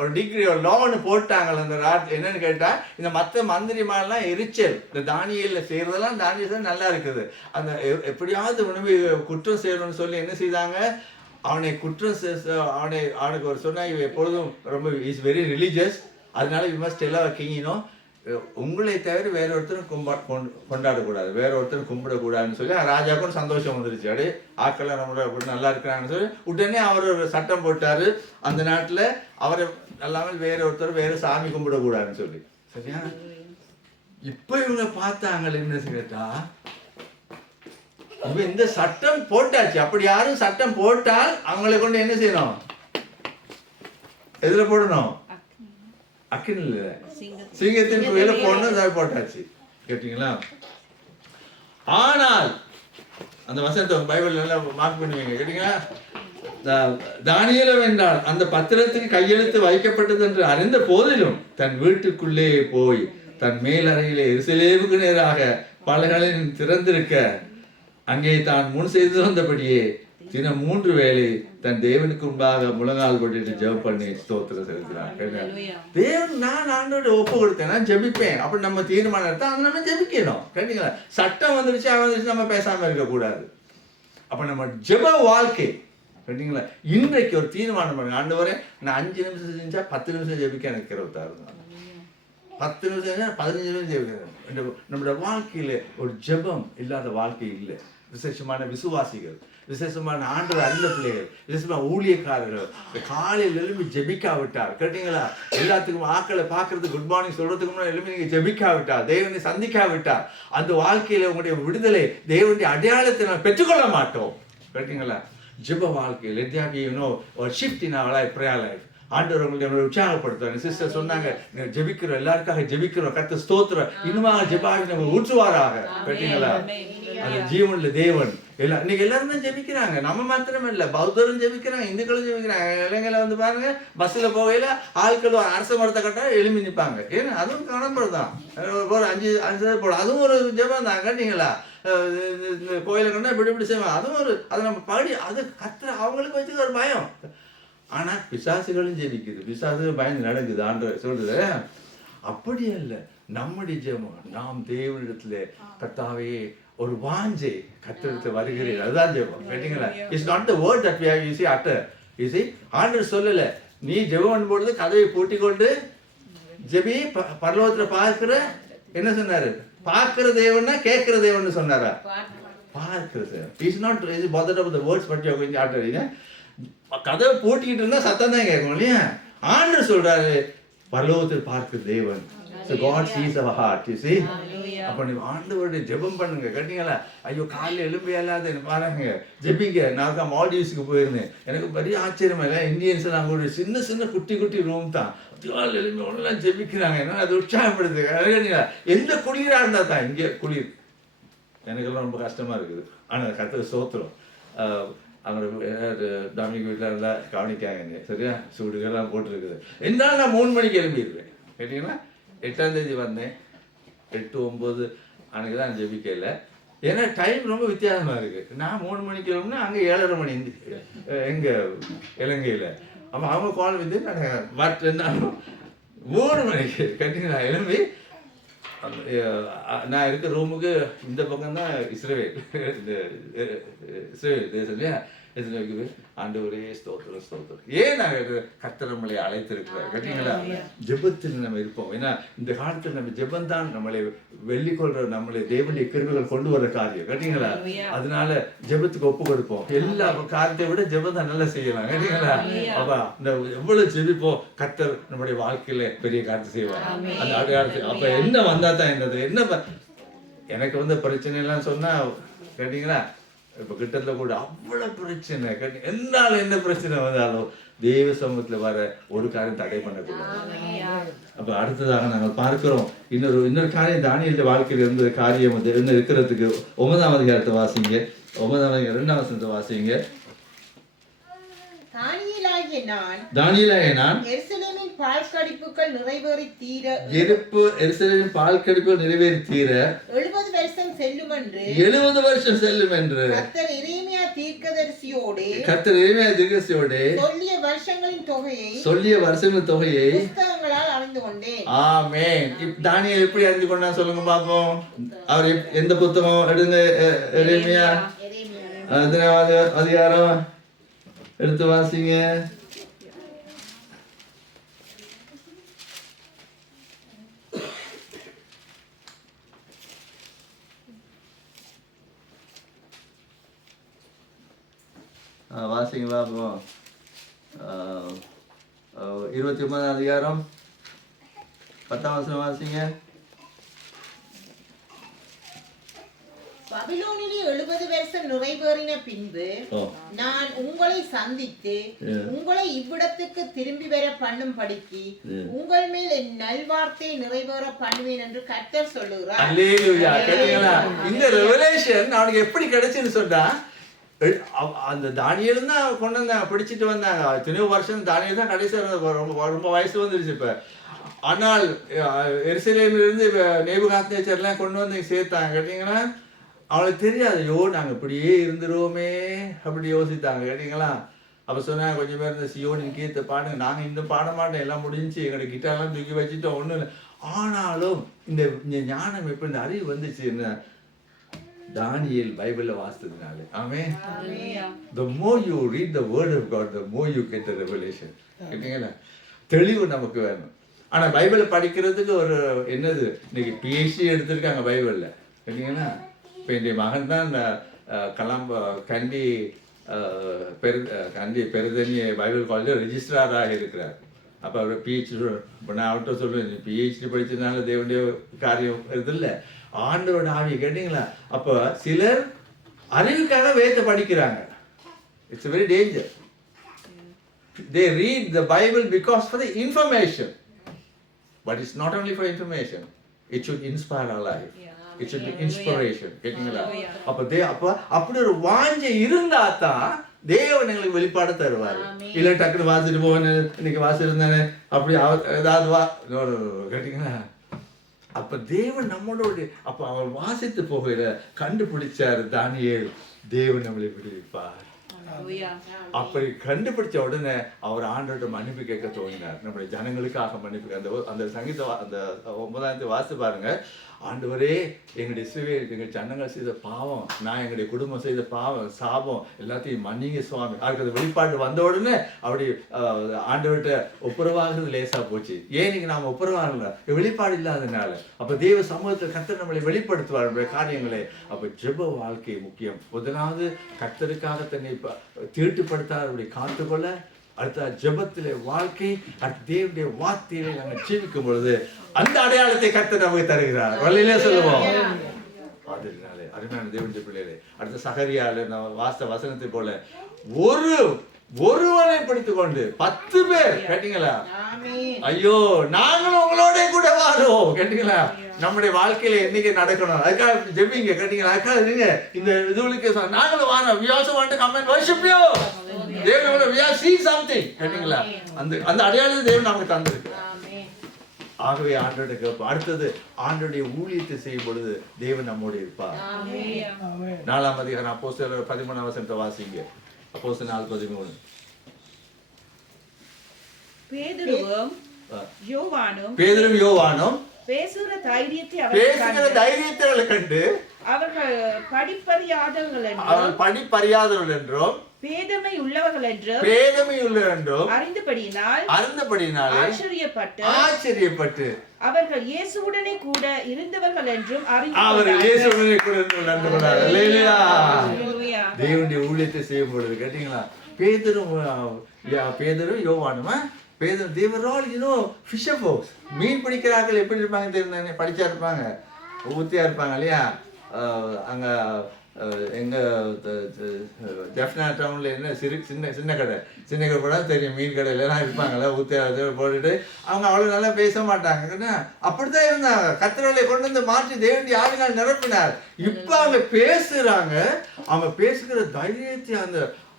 ஒரு டிகிரி ஒரு லோன் போட்டாங்க அந்த என்னன்னு கேட்டா இந்த மத்த மந்திரிமாரெல்லாம் எரிச்சல் இந்த தானியல்ல செய்யறதெல்லாம் தானியல் நல்லா இருக்குது அந்த எப்படியாவது உணவு குற்றம் செய்யணும்னு சொல்லி என்ன செய்தாங்க அவனை குற்றம் அவனுக்கு ஒரு சொன்னா இவன் எப்பொழுதும் ரொம்ப இஸ் வெரி ரிலீஜியஸ் அதனால we must tell our king உங்களை தவிர வேற ஒருத்தரும் கொண்டாடக்கூடாது வேற ஒருத்தரும் கும்பிடக்கூடாதுன்னு சொல்லி ராஜாவுக்கும் சந்தோஷம் வந்துருச்சு அப்படியே ஆட்கள்லாம் நம்மளோட நல்லா இருக்கிறாங்கன்னு சொல்லி உடனே அவர் ஒரு சட்டம் போட்டாரு அந்த நாட்டுல அவரை அல்லாமல் வேற ஒருத்தர் வேற சாமி கும்பிடக்கூடாதுன்னு சொல்லி சரியா இப்ப இவங்க பார்த்தாங்க என்ன கேட்டா இந்த சட்டம் போட்டாச்சு அப்படி யாரும் சட்டம் போட்டால் அவங்களை கொண்டு என்ன செய்யணும் எதுல போடணும் அக்கின் இல்ல சிங்கத்தின் குகையில போடணும் போட்டாச்சு கேட்டீங்களா ஆனால் அந்த வசனத்தை பைபிள் நல்லா மார்க் பண்ணுவீங்க கேட்டீங்களா தானியேல் என்றால் அந்த பத்திரத்துக்கு கையெழுத்து வைக்கப்பட்டது என்று அறிந்த போதிலும் தன் வீட்டுக்குள்ளே போய் தன் மேலறையிலே எருசலேமுக்கு நேராக பலகளின் திறந்திருக்க அங்கே தான் முன் செய்து வந்தபடியே தினம் 3 வேளை தன் தேவனுக்கு முன்பாக முழங்கால் போட்டு ஜெபம் பண்ணி ஸ்தோத்திரம் செலுத்தினார் தேவன் நான் ஆண்டோட ஒப்பு கொடுத்தேன் நான் ஜெபிப்பேன் அப்படி நம்ம தீர்மானம் எடுத்தா அதை நம்ம ஜெபிக்கணும் கேட்டீங்களா சட்டம் வந்துருச்சு நம்ம பேசாம இருக்கக்கூடாது அப்ப நம்ம ஜெப வாழ்க்கை கேட்டீங்களா இன்றைக்கு ஒரு தீர்மானம் பண்ணுங்க ஆண்டவரே நான் 5 நிமிஷம் செஞ்சா 10 நிமிஷம் ஜெபிக்க எனக்கு 26 10 நிமிஷம் 15 நிமிஷம் ஜெபிக்கிறேன் நம்மளோட வாழ்க்கையில ஒரு ஜெபம் இல்லாத வாழ்க்கை இல்லை விசேஷமான விசுவாசிகள் விசேஷமான ஆண்டவர் அறிந்த பிள்ளைகள் விசேஷமான ஊழியக்காரர்கள் காலையில் எழுப்பி ஜெபிக்காவிட்டார் கேட்டீங்களா எல்லாத்துக்கும் ஆக்களை பார்க்கறது குட் மார்னிங் சொல்றதுக்கு முன்னாடி எழுப்பி நீங்க ஜெபிக்காவிட்டார் தேவனை சந்திக்காவிட்டார் அந்த வாழ்க்கையில உங்களுடைய விடுதலை தேவனுடைய அடையாளத்தை நாம் பெற்றுக்கொள்ள மாட்டோம் கேட்டீங்களா ஜெப வாழ்க்கை let there be a shift in our life prayer life ஆண்டவர் உங்களை உற்சாகப்படுத்துவாங்க சிஸ்டர் சொன்னாங்க ஜெபிக்கிறோம் எல்லாருக்காக ஜெபிக்கிறோம் கர்த்தர் ஸ்தோத்திரம் இன்னுமாக ஜெபாவி நம்ம ஊற்றுவாராக கேட்டீங்களா அந்த ஜீவன்ல தேவன் எல்லாம் இன்னைக்கு எல்லாரும் தான் ஜெபிக்கிறாங்க நம்ம மாத்திரமே இல்லை பௌத்தரும் ஜெபிக்கிறாங்க இந்துக்களும் ஜெபிக்கிறாங்க இளைஞர்ல வந்து பாருங்க பஸ்ல போகையில ஆட்கள் அரச மரத்தை கட்டா எழுப்பி நிற்பாங்க ஏன்னா அதுவும் காணப்படுதான் ஒரு 5 போடும் அதுவும் ஒரு ஜெபம் தான் கேட்டீங்களா கோயிலை கண்டா இப்படி செய்வாங்க அதுவும் ஒரு அதை நம்ம பாடி அது கத்துற அவங்களுக்கு வச்சுக்க ஒரு பயம் ஆனா பிசாசுகளும் ஜெபிக்குது பிசாசுகள் பயந்து நடக்குது ஆண்டவர் சொல்றது அப்படி அல்ல நம்முடைய ஜெபம் நாம் தேவனிடத்துல கர்த்தாவே ஒரு வாஞ்சை கர்த்தரிடத்துல வருகிறேன் அதுதான் ஜெபம் கேட்டீங்களா it's not the word that we have you see utter you see ஆண்டவர் சொல்லல நீ ஜெபம் பண்ணும்போது கதவை பூட்டி கொண்டு ஜெபி பரலோகத்துல பார்க்கிற என்ன சொன்னாரு பார்க்கிற தேவன்னா கேட்கிற தேவன்னு சொன்னாரா பார்க்கிற தேவன் it's not is bothered about the words but you are going to utter கதவை பூட்டிக்கிட்டு இருந்தா சத்தம் தான் கேட்கும் இல்லையா ஆண்டவர் சொல்றாரு பரலோகத்தில் பார்க்கிற தேவன் so God sees our heart you see அப்ப நீ ஆண்டவருடைய ஜெபம் பண்ணுங்க கேட்டீங்களா ஐயோ காலையில் எழும்பி இல்லாத பாருங்க ஜெபிங்க நான் மால்டீவ்ஸ்க்கு போயிருந்தேன் எனக்கு பெரிய ஆச்சரியமா இல்லை இந்தியன்ஸ் நாங்கள் ஒரு சின்ன சின்ன குட்டி ரூம் தான் எழும்பி ஒன்றுலாம் ஜெபிக்கிறாங்க ஏன்னா அது உற்சாகப்படுது கேட்டீங்களா எந்த குளிரா இருந்தா தான் இங்கே குளிர் எனக்கெல்லாம் ரொம்ப கஷ்டமா இருக்குது ஆனால் கர்த்தர் ஸ்தோத்திரம் அவங்க டாமினிக் வீட்டில் நல்லா கவனிக்காங்க சரியா சூடுகள்லாம் போட்டுருக்குது என்னால் நான் 3 மணிக்கு எழும்பிடுவேன் கேட்டீங்கன்னா 8ஆம் தேதி வந்தேன் 8, 9 அன்னைக்கு தான் ஜெபிக்கல ஏன்னா டைம் ரொம்ப வித்தியாசமா இருக்கு நான் 3 மணிக்கு எழுப்புனா அங்கே 7:30 மணி எங்க இலங்கையில் அப்போ அவங்க கால் வந்து நான் 3 மணிக்கு கேட்டீங்களா எழும்பி நான் இருக்க ரூமுக்கு இந்த பக்கம் தான் இஸ்ரேல் தேசம் இல்லையா ஆண்டவரே ஸ்தோத்திரம் ஸ்தோத்திரம் ஏன் நாங்கள் கர்த்தர் நம்மளை அழைத்திருக்கிறார் கேட்டீங்களா ஜெபத்தில் நம்ம இருப்போம் ஏன்னா இந்த காலத்தில் நம்ம ஜெபம் தான் நம்மளை வெள்ளிக்கொள்ற நம்மளை தேவனுடைய கிருபைகள் கொண்டு வர காரியம் கேட்டீங்களா அதனால ஜெபத்துக்கு ஒப்பு கொடுப்போம் எல்லா காரியத்தை விட ஜெபம் தான் நல்லா செய்யலாம் கேட்டீங்களா அப்ப இந்த எவ்வளவு ஜெபிப்போம் கர்த்தர் நம்முடைய வாழ்க்கையில பெரிய காரியத்தை செய்வார் அந்த அடையாளத்தை அப்ப என்ன வந்தா தான் என்னது என்ன எனக்கு வந்து பிரச்சனை எல்லாம் சொன்னா கேட்டீங்களா இப்போ கிட்டத்தில் கூட அவ்வளோ பிரச்சனை என்னால் என்ன பிரச்சனை வந்தாலும் தேவ சமூகத்தில் வர ஒரு காரியம் தடை பண்ணக்கூடாது. அப்போ அடுத்ததாக நாங்கள் பார்க்கிறோம் இன்னொரு காரியம் தானியேல் வாழ்க்கையில் இருந்த காரியம் வந்து என்ன இருக்கிறதுக்கு 9ஆம் அதிகாரத்தை வாசிங்க 9ஆம் அதிகாரம் 2ஆம் வசனத்தை வாசிங்க. தானியேலாகிய நான் எருசலேமின் பால் கடிப்புகள் நிறைவேறி தீர எருசலேமின் பால் கடிப்புகள் நிறைவேறி தீர 70 வருஷம் செல்லும் என்று 70 வருஷம் செல்லும் என்று கர்த்தர் எரேமியா தீர்க்கதரிசியோடு சொல்லிய வருஷங்களின் தொகையை புத்தகங்களால் அறிந்து கொண்டேன். ஆமென். தானியேல் எப்படி அறிந்து கொண்டா சொல்லுங்க பாப்போம். அவர் எந்த புத்தகம் எடுங்க? எரேமியா 10வது அதிகாரம் எடுத்து வாசிங்க. வாசிங்க பாப்போம். 29வது அதிகாரம் 10ஆம் வசனம் வாசிங்க. பபிலோனிலே 70 வருஷம் நிறைவேறின பின்பு நான் உங்களை சந்தித்து உங்களை இவ்விடத்துக்கு திரும்பி வர பண்ணும்படிக்கு உங்கள் மேல் என் நல்வார்த்தை நிறைவேற பண்ணுவேன் என்று கர்த்தர் சொல்லுகிறார். அல்லேலூயா. கேட்டீங்களா? இந்த ரெவலேஷன் அவனுக்கு எப்படி கிடைச்சுன்னு சொன்னா, அந்த தானியேல் தான் கொண்டு வந்தாங்க, பிடிச்சிட்டு வந்தாங்க. எத்தனையோ வருஷம் தானியேல் தான் கடைசி ரொம்ப வயசு வந்துருச்சு இப்ப. ஆனால் எருசலேமிலிருந்து நேபுகாத்நேச்சர்லாம் கொண்டு வந்து சேர்த்தாங்க. கேட்டீங்களா? அவளுக்கு தெரியாது, ஐயோ நாங்கள் இப்படியே இருந்துருவோமே அப்படி யோசித்தாங்க. கேட்டீங்களா? அப்போ சொன்னாங்க, கொஞ்சம் பேர் இந்த சியோனின் கீர்த்தை பாடுங்க. நாங்கள் இன்னும் பாட மாட்டோம், எல்லாம் முடிஞ்சு எங்களோட கிட்டாரெல்லாம் தூக்கி வச்சுட்டோம், ஒன்றும் இல்லை. ஆனாலும் இந்த ஞானம் எப்போ இந்த அறிவு வந்துச்சுன்னா தானியேல் பைபிள்ல வாசித்ததுனால. ஆமென். The more you read the word of God, the more you get the revelation. கேட்டீங்களா? தெளிவு நமக்கு வேணும். ஆனா பைபிளை படிக்கிறதுக்கு ஒரு என்னது, இன்னைக்கு PhD எடுத்திருக்காங்க பைபிள்ல. கேட்டீங்கன்னா? இப்போ என்னுடைய மகன் தான் கண்டி பெருதனி பைபிள் காலேஜில் ரெஜிஸ்ட்ராராக இருக்கிறார். அப்போ அவர் PhD. இப்போ நான் அவர்கிட்ட சொல்லுவேன், PhD படிச்சதுனால தேவனுடைய காரியம் இருக்குல்ல, ஆண்டவரோட ஆவியை. கேட்டீங்களா? அப்போ சிலர் அறிவுக்காக வேதத்தை படிக்கிறாங்க. It's a very danger. They read the Bible because for the information. But it's not only for information. It should inspire our life. It should be inspiration. கேட்டீங்களா? அப்போ அப்படி ஒரு வாஞ்சை இருந்தா தான் தேவன் எங்களுக்கு வெளிப்பாடு தருவார். இல்லை டக்குன்னு வாசிட்டு போவேன்னு இன்னைக்கு வாசிருந்தானே அப்படி ஏதாவது கேட்டீங்களா? அப்ப தேவன் நம்மளோட அப்ப அவர் வாசித்து போகிற கண்டுபிடிச்சாரு தானியேல், தேவன் நம்மளை விடுவிப்பார். அப்படி கண்டுபிடிச்ச உடனே அவர் ஆண்டோட மன்னிப்பு கேட்க தோணினார். நம்முடைய ஜனங்களுக்காக மன்னிப்பு. அந்த சங்கீத அந்த 9ஆம் வாசி பாருங்க. ஆண்டவரே, எங்களுடைய எங்கள் ஜனங்கள் செய்த பாவம், நான் எங்களுடைய குடும்பம் செய்த பாவம், சாபம் எல்லாத்தையும் மன்னிங்க சுவாமி. அதுக்கு அது வெளிப்பாடு வந்த உடனே அப்படி ஆண்டவர்கிட்ட ஒப்புரவாகிறது லேசா போச்சு. ஏன் நீங்க நாம ஒப்புரவாகல? வெளிப்பாடு இல்லாதனால. அப்ப தேவ சமூகத்தில் கர்த்தர் நம்மளை வெளிப்படுத்துவார் காரியங்களே. அப்ப ஜெப வாழ்க்கை முக்கியம். முதலாவது கர்த்தருக்காக தன்னை தீட்டுப்படுத்தாத காத்துக்கொள்ள, அடுத்த ஜெபத்திலே வாழ்க்கை, அடுத்த தேவனுடைய வார்த்தையிலே நாங்கள் ஜீவிக்கும் பொழுது அந்த அடையாளத்தை கர்த்தர் நமக்கு தருகிறார். வழியிலே சொல்லுவோம். அதனாலே அருமையான தேவனுடைய பிள்ளைகளே, அடுத்த சகரியால நான் வாஸ்த வசனத்தை போல ஒருவனை படித்துக் கொண்டு 10 பேர். கேட்டீங்களா? ஐயோ நாங்களும் உங்களோட கூட வாரோம். கேட்டீங்களா? நம்முடைய வாழ்க்கையில என்னைக்கு நடக்கணும், அதுக்காக ஜெபிங்க. கேட்டீங்களா? அதுக்காக நீங்க இந்த இதுகளுக்கு நாங்களும் வாரோம். We also want to come and worship you. தேவன் we have seen something. கேட்டீங்களா? அந்த அடையாளத்தை தேவன் நமக்கு தந்திருக்கு. ஆகவே ஆண்டோட கேட்போம். அடுத்தது ஆண்டோடைய ஊழியத்தை செய்யும் பொழுது தேவன் நம்மோடு இருப்பார். 4ஆம் அதிகாரம் அப்போஸ்தலர் 13ஆம் வசனத்தை வாசிங்க. அப்போஸ்தலர் 4:13. பேதுருவும் யோவானும் பேசுகிற தைரியத்தை கண்டு அவர்கள் படிப்பறியாதவர்கள் என்றும் பேதமை உள்ளவர்கள் என்றும் அறிந்தபடியினால் ஆச்சரியப்பட்டு அவர்கள் இயேசுவுடனே கூட இருந்தவர்கள் என்றும் தேவனுடைய ஊழியத்தை செய்யும் பொழுது. கேட்டீங்களா? பேதுரும் யோவானுமா they were all, fisher folks. மீன் பிடிக்கிறார்கள். எப்படி இருப்பாங்க தெரியும்? படிச்சா இருப்பாங்க, ஊத்தியா இருப்பாங்க இல்லையா? அங்க எங்க ஜெஃப்னா டவுன்ல என்ன சின்ன கடை கூட தெரியும். மீன் கடையிலாம் இருப்பாங்கல்ல, ஊத்தியா போட்டுட்டு அவங்க அவ்வளவு நல்லா பேச மாட்டாங்க. அப்படித்தான் இருந்தாங்க. கர்த்தரை கொண்டு வந்து மாற்றி தேவனுடைய ஆவியால் நிரப்பினார். இப்ப அவங்க பேசுறாங்க. அவங்க பேசுகிற தைரியத்தை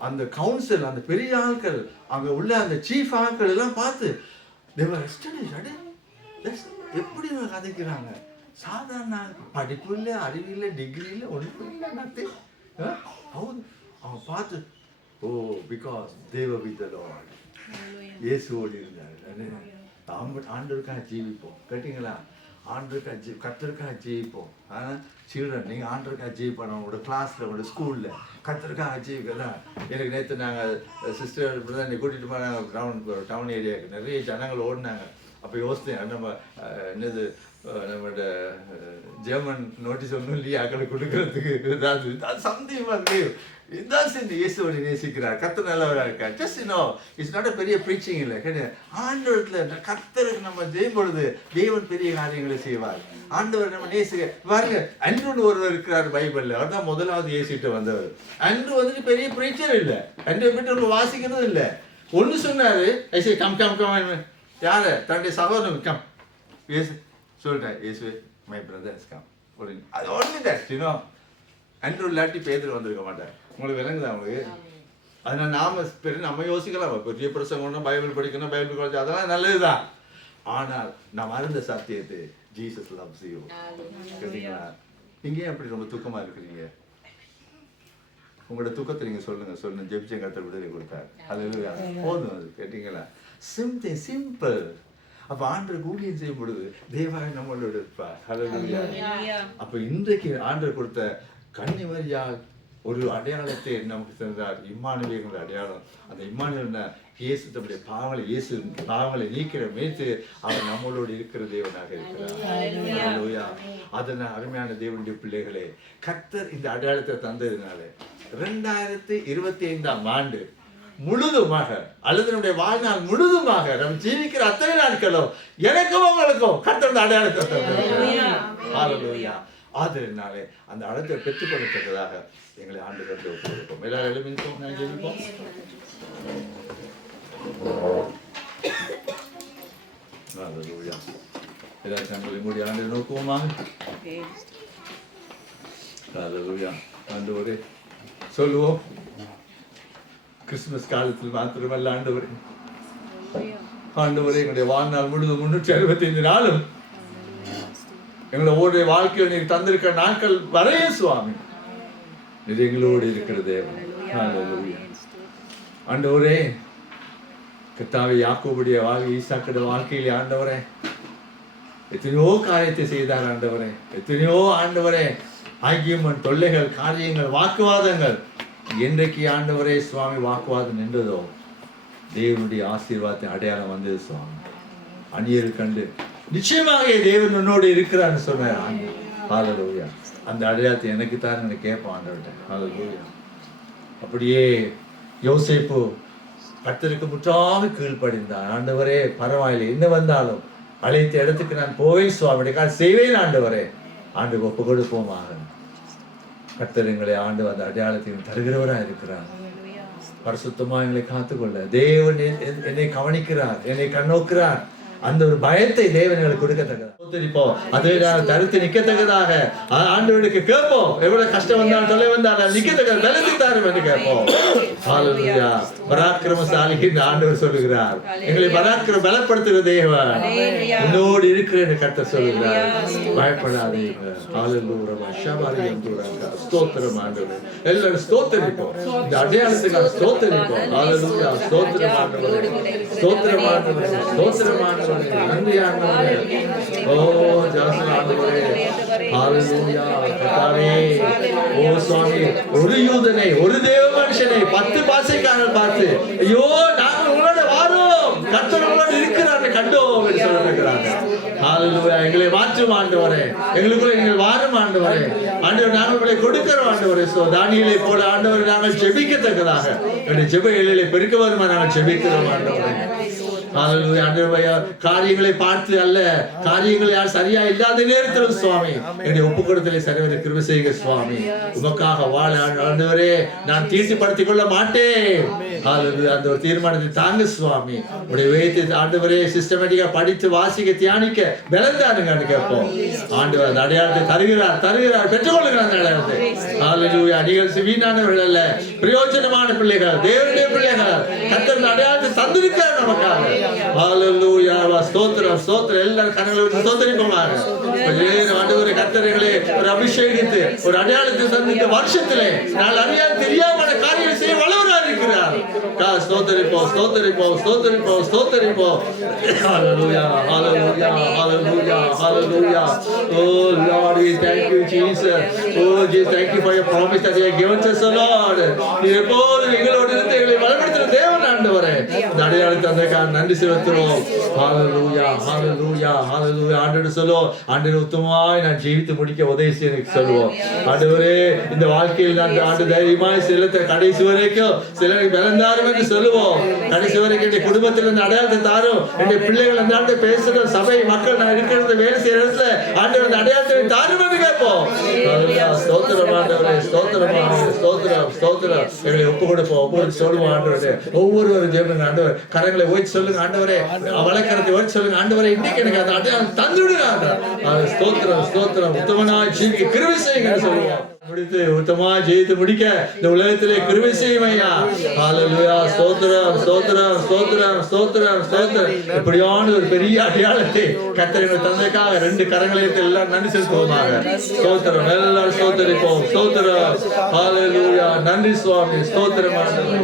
அந்த கவுன்சில், அந்த பெரிய ஆட்கள், அங்க உள்ள அந்த சீஃப் ஆட்கள் எல்லாம் பார்த்து எப்படி கதைக்கிறாங்க? சாதாரண படிப்பு இல்லை, அறிவில்லை, டிகிரி இல்லை, ஒன்றும் இல்லை, நத்தி. அவன் பார்த்து, ஓ பிகாஸ் தேவ வித் தி லார்ட், இயேசுவோடு இருந்தார். ஆண்டவருக்காக ஜீவிப்போம். கேட்டீங்களா? ஆண்டவருக்காக கர்த்தருக்காக ஜீவிப்போம். ஆனால் சில்ட்ரன், நீங்கள் ஆண்டவருக்காக ஜீவிப்போம். உங்களோட கிளாஸில், உங்களோட ஸ்கூலில் கர்த்தருக்காக ஜீவிக்கலாம். எனக்கு நேற்று நாங்கள் சிஸ்டர் இப்படி தான் கூட்டிகிட்டு போனாங்க டவுன் ஏரியாவுக்கு. நிறைய ஜனங்கள் ஓடினாங்க. அப்போ யோசித்தேன், நம்ம என்னது நம்மளோட ஜெர்மன் நோட்டீஸ் ஒன்றும் இல்லையா அக்களை கொடுக்கறதுக்கு. இதான் செஞ்சு இயேசுவோடு நேசிக்கிறார், கர்த்தர் நல்லவராக இருக்கார். ஜஸ்ட் இட்ஸ் நாட் பெரிய ப்ரீச்சிங் இல்லை. கிடையாது. ஆண்டவரத்தில் கர்த்தருக்கு நம்ம ஜெயம் பொழுது தேவன் பெரிய காரியங்களை செய்வார். ஆண்டவர் நம்ம நேசிக்க பாருங்க. அன்றுன்னு ஒருவர் இருக்கிறார் பைபிளில். அவர் தான் முதலாவது இயேசுகிட்ட வந்தவர். அன்று வந்துட்டு பெரிய ப்ரீச்சர் இல்லை, அன்றை பற்றி ஒன்று வாசிக்கிறதும் இல்லை. ஒன்று சொன்னார், ஐசே கம் கம் கம், யார் தன்னுடைய சகோதரன் கம், இயேசு சொல்லிட்டேன், இயேசுவே மை பிரதர்ஸ் கம். ஒரு அது ஒன்று தான் அன்று இல்லாட்டி பேதர் வந்திருக்க மாட்டேன். உங்களுக்கு விளங்குதா? உங்களுக்கு அதனால் நம்ம யோசிக்கலாம், பெரிய பிரசங்கம், பைபிள் படிக்கணும், பைபிள் காலேஜ், அதெல்லாம் நல்லதுதான். ஆனால் நாம் அறிந்த சத்தியத்தை, ஜீசஸ் லவ்ஸ் யூ. கேட்டீங்களா? நீங்க அப்படி ரொம்ப துக்கமா இருக்கிறீங்க. உங்களோட துக்கத்தை நீங்க சொல்லுங்க. ஜெபிச்ச கர்த்தர் விடுதலை கொடுத்தார். ஹல்லேலூயா. போதும். அது கேட்டீங்களா? சிம்பிள். அப்ப ஆண்டவர் ஊழியம் செய்யும் பொழுது தேவன் நம்மளோட இருப்பார். ஹல்லேலூயா. அப்ப இன்றைக்கு ஆண்டவர் கொடுத்த கன்னிமரியா ஒரு அடையாளத்தை நமக்கு தந்தார், இம்மானுவேல் அடையாளம். அந்த இம்மானுவேல் இயேசு தம்முடைய பாவங்களை நீக்கிற மேய்த்து அவர் நம்மளோடு இருக்கிற தேவனாக இருக்கிறார். ஹல்லேலூயா. அதனால் அருமையான தேவனுடைய பிள்ளைகளே, கர்த்தர் இந்த அடையாளத்தை தந்ததுனால 2025ஆம் ஆண்டு முழுதுமாக அல்லது நம்முடைய வாழ்நாள் முழுதுமாக நம்ம ஜீவிக்கிற அத்தனை நாட்களும் எனக்கும் உங்களுக்கும் கர்த்தர் இந்த அடையாளத்தை தந்தார். ஹல்லேலூயா. அதனாலே அந்த அடையாளத்தை பெற்றுக்கொள்ளத்தக்கதாக எங்களை ஆண்டவருக்கு ஒப்புக்கொடுப்போம். எல்லாரும் எழுப்பிப்போம், நான் ஜெபிப்போம். ஹல்லேலூயா. எல்லாரும் நம்மளை மூடி ஆண்டவரை நோக்குவோமாக. ஹல்லேலூயா. ஆண்டவரே சொல்லுவோம், கிறிஸ்துமஸ் காலத்தில் மாத்திரமல்ல, ஆண்டவரே எங்களுடைய வாழ்நாள் முழுவதும் 365 நாளும் எங்களோட ஒவ்வொரு வாழ்க்கையில் நீர் தந்திருக்கிற நாட்கள் வரைய சுவாமி இது எங்களோடு இருக்கிற தேவன். ஆண்டவரே, கர்த்தாவே, யாக்கோபுடைய வாழ்க்கை, ஈசாக்குடைய வாழ்க்கையிலே ஆண்டவரே எத்தனையோ காரியத்தை செய்தார். ஆண்டவரே, எத்தனையோ ஆண்டவரே ஆகியமன் தொல்லைகள், காரியங்கள், வாக்குவாதங்கள். என்றைக்கு ஆண்டவரே சுவாமி வாக்குவாதம் நின்றதோ தேவனுடைய ஆசீர்வாதத்தை அடையாளம் வந்தது சுவாமி. அந்நியர் கண்டு நிச்சயமாக தேவன் உன்னோடு இருக்கிறான்னு சொன்னார். ஹல்லேலூயா. அந்த அடையாளத்தை எனக்கு தான் எனக்கு கேட்போம் ஆண்டவர்கிட்ட. ஹல்லேலூயா. அப்படியே யோசேப்பு கர்த்தருக்கு முற்றாக கீழ்ப்படிந்தார். ஆண்டவரே பரவாயில்லை, என்ன வந்தாலும் அழைத்த இடத்துக்கு நான் போவேன் சுவாமிக்காக செய்வேன் ஆண்டவரே. ஆண்டு ஒப்பு கொடுப்போமாக. கர்த்தர் எங்களை ஆண்டு அந்த அடையாளத்தையும் தருகிறவராக இருக்கிறார். பரிசுத்தமா எங்களை காத்துக்கொள்ள தேவன் என்னை கவனிக்கிறார், என்னை கண்ணோக்கிறார். அந்த ஒரு பயத்தை தேவனுக்கு கொடுக்கத்தக்கதாக அதை தடுத்து நிக்கத்தக்கதாக ஆண்டவருக்கு கேட்போம். எவ்வளவு கஷ்டம் வந்தாலும் தொலை வந்தாலும் நிக்கத்தக்க பலத்தித்தாரும் என்று கேட்போம். ஹல்லேலூயா. பராக்கிரமசாலி என்று ஆண்டவர் சொல்லுகிறார். எங்களை பலப்படுத்துகிற தேவன் உன்னோடு இருக்கிறேன் கர்த்தர் சொல்லுகிறார். பயப்படாதீங்க. ஹல்லேலூயா. ஸ்தோத்திரம் ஆண்டவரே. எல்லாரும் ஸ்தோத்திரிப்போம். இந்த அடையாளத்துக்கு ஸ்தோத்திரிப்போம். ஹல்லேலூயா. ஸ்தோத்திரம் ஆண்டவரே. ஸ்தோத்திரம் ஆண்டவரே. ஸ்தோத்திரம் ஆண்டவரே. நன்றி ஆண்டவரே. ஓ ஜாசன் ஆண்டவரே. ஹல்லேலூயா. கர்த்தாவே, ஓ சுவாமி, ஒரு யூதனை, ஒரு தேவ மனுஷனை 10 பாசைக்காரர் பார்த்து, ஐயோ நாங்கள் உங்களோட வாரோம், கர்த்தர் உங்களோட இருக்கிறார் கண்டோம் என்று சொல்லிருக்கிறாங்க. ஹல்லேலூயா. எங்களை மாற்றும் ஆண்டவரே, எங்களுக்குள்ள எங்கள் வாரும் ஆண்டவரே. ஆண்டவர், நாங்கள் உங்களை கொடுக்கிறோம் ஆண்டவரே. தானியேலை போல ஆண்டவரை நாங்கள் ஜெபிக்கத்தக்கதாக என்னுடைய ஜெப எல்லையை பெருக்க வருமா நாங்கள் ஜெபிக்கிறோம் ஆண்டவரே. ஹல்லேலூயா. ஆண்டவரே, காரியங்களை பார்த்து அல்ல, காரியங்களை யார் சரியா இல்லாத நேரத்தில் சுவாமி என்னுடைய ஒப்பு கொடுத்தலை சரிவர கிருபை செய்யுங்க சுவாமி. உமக்காக வாழ ஆண்டவரே நான் தீட்டுப்படுத்திக் கொள்ள மாட்டேன். ஹல்லேலூயா. அந்த ஒரு தீர்மானத்தை தாங்க சுவாமி. உடைய வேதத்தை ஆண்டவரே சிஸ்டமேட்டிக்கா படித்து வாசிக்க தியானிக்க பலந்தானுங்க கேட்போம். ஆண்டவர் அந்த அடையாளத்தை தருகிறார் பெற்றுக்கொள்ளுகிறார் அந்த அடையாளத்தை. ஹல்லேலூயா. நீங்கள் வீணானவர்கள் அல்ல, பிரயோஜனமான பிள்ளைகள், தேவனுடைய பிள்ளைகள். கர்த்தர் அடையாளத்தை தந்திருக்கிறார் நமக்காக. ஹalleluya ஸ்தோத்திரம் ஸ்தோத்திரம் எல்லாரும் கரங்களை வச்சு ஸ்தோத்திரிப்போமாக. ஆண்டவரே கர்த்தர்களே ஒரு அபிஷேகித்து ஒரு அடையாளத்தை தந்து இந்த வருஷத்திலே நான் அறியாத தெரியாம காரியங்களை செய்ய வல்லவராக இருக்கிறார். ஸ்தோத்திரிப்போம் ஸ்தோத்திரிப்போம் ஸ்தோத்திரிப்போம் ஸ்தோத்திரிப்போம். ஹalleluya ஹalleluya ஹalleluya ஹalleluya. Oh Lord, we thank you Jesus. Oh Jesus, thank you for your promise that you have given us, Lord. நீர் எப்போதும் எங்களோடு இருந்து எங்களை வழிநடத்துகிற தேவன் ஆண்டவரே. இந்த அடையாளத்தை தந்ததற்காக நன்றி செலுத்துகிறோம். ஹalleluya ஹalleluya ஹalleluya. ஆண்டவரே சொல்லுவோம், ஆண்டவரே உத்தமமாய் நான் ஜீவித்து முடிக்க உதவி செய்ய எனக்கு சொல்லுவோம். ஆண்டவரே இந்த வாழ்க்கையில் நான் ஆண்டு தைரியமாய் செலுத்த கடைசி வரைக்கும் சிலருக்கு பலந்தாரும் என்று சொல்லுவோம். கடைசி வரைக்கும் என்னுடைய குடும்பத்தில் இந்த அடையாளத்தை தாரும். என்னுடைய பிள்ளைகள் அந்த ஆண்டு பேசுகிற சபை மக்கள் நான் இருக்கிறது வேலை செய்யற இடத்துல ஆண்டவர் இந்த அடையாளத்தை தாரும் என்று கேட்போம். ஸ்தோத்திரம் ஆண்டவரே ஸ்தோத்திரம் ஸ்தோத்திரம் ஸ்தோத்திரம். எங்களை ஒப்பு கொடுப்போம் ஒவ்வொரு சொல்லுவோம் ஆண்டவரே. ஒவ்வொருவரும் ஜெபம் ஆண்டவர் கரங்களை ஓய்ச்சி சொல்லுங்க ஆண்டவரே. வழக்கரத்தை ஓய்ச்சி சொல்லுங்க ஆண்டவரே. இன்னைக்கு எனக்கு அந்த அடையாளம் தந்து விடுங்க. ஸ்தோத்திரம் ஸ்தோத்திரம். உத்தமனாய் ஜீவிக்க கிருபை செய்யுங்க சொல்லுவோம். முடித்து உத்தமமா ஜெயித்து முடிக்க இந்த உலகத்திலே கிருபை செய்யும் ஐயா. ஹalleluya ஸ்தோத்திரம் ஸ்தோத்திரம் ஸ்தோத்திரம் ஸ்தோத்திரம் ஸ்தோத்திரம். இப்படியான ஒரு பெரிய அடையாளத்தை கர்த்தர் எங்களுக்கு தந்ததற்காக ரெண்டு கரங்களை எல்லாம் நன்றி செலுத்துவோமாக. ஸ்தோத்திரம் எல்லாரும் ஸ்தோத்திரிப்போம். ஸ்தோத்திரம் ஹalleluya. நன்றி சுவாமி ஸ்தோத்திரம்.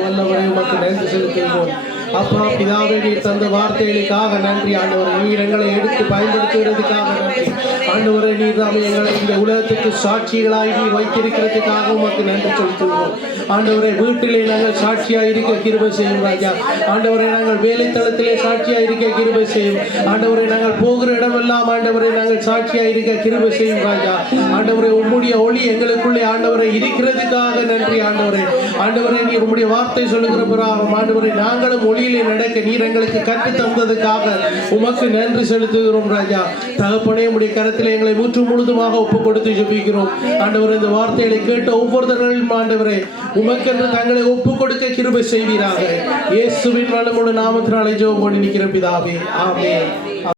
வல்லவரே உமக்கு நன்றி செலுத்துகிறோம். அப்பா பிதாவே நீர் தந்த வார்த்தைகளுக்காக நன்றி ஆண்டவரே. நீர் எங்களை எடுத்து பயன்படுத்துகிறதுக்காக நன்றி ஆண்டவரே. நீர் தாமே எங்களை இந்த உலகத்துக்கு சாட்சிகளாய் நீர் வைத்திருக்கிறதுக்காக உமக்கு நன்றி செலுத்துகிறோம் ஆண்டவரே. வீட்டிலே நாங்கள் சாட்சியாக இருக்க கிருபை செய்யும் ராஜா. ஆண்டவரே நாங்கள் வேலைத்தளத்திலே சாட்சியாக இருக்க கிருபை செய்யும் ஆண்டவரே. நாங்கள் போகிற இடமெல்லாம் ஆண்டவரே நாங்கள் சாட்சியாக இருக்க கிருபை செய்யும் ராஜா. ஆண்டவரே உம்முடைய ஒளி எங்களுக்குள்ளே ஆண்டவரை இருக்கிறதுக்காக நன்றி ஆண்டவரே. ஆண்டவரே நீர் உம்முடைய வார்த்தை சொல்லுகிற பிறகு ஆண்டவரே நாங்களும் ஒளியிலே நடக்க நீர் எங்களுக்கு கற்றுத் தந்ததுக்காக உமக்கு நன்றி செலுத்துகிறோம் ராஜா. தகப்பனே உம்முடைய கரத்திலே எங்களை முற்று முழுதுமாக ஒப்பு கொடுத்து ஜெபிக்கிறோம் ஆண்டவரே. இந்த வார்த்தைகளை கேட்ட ஒவ்வொருத்தர்களும் ஆண்டவரே உமக்கென்று தங்களை ஒப்பு கொடுக்க கிருபை செய்வீராக. இயேசுவின் வல்லமையுள்ள நாமத்தினாலே ஜெபம் பண்ணி நிற்கிற பிதாவே ஆமென்.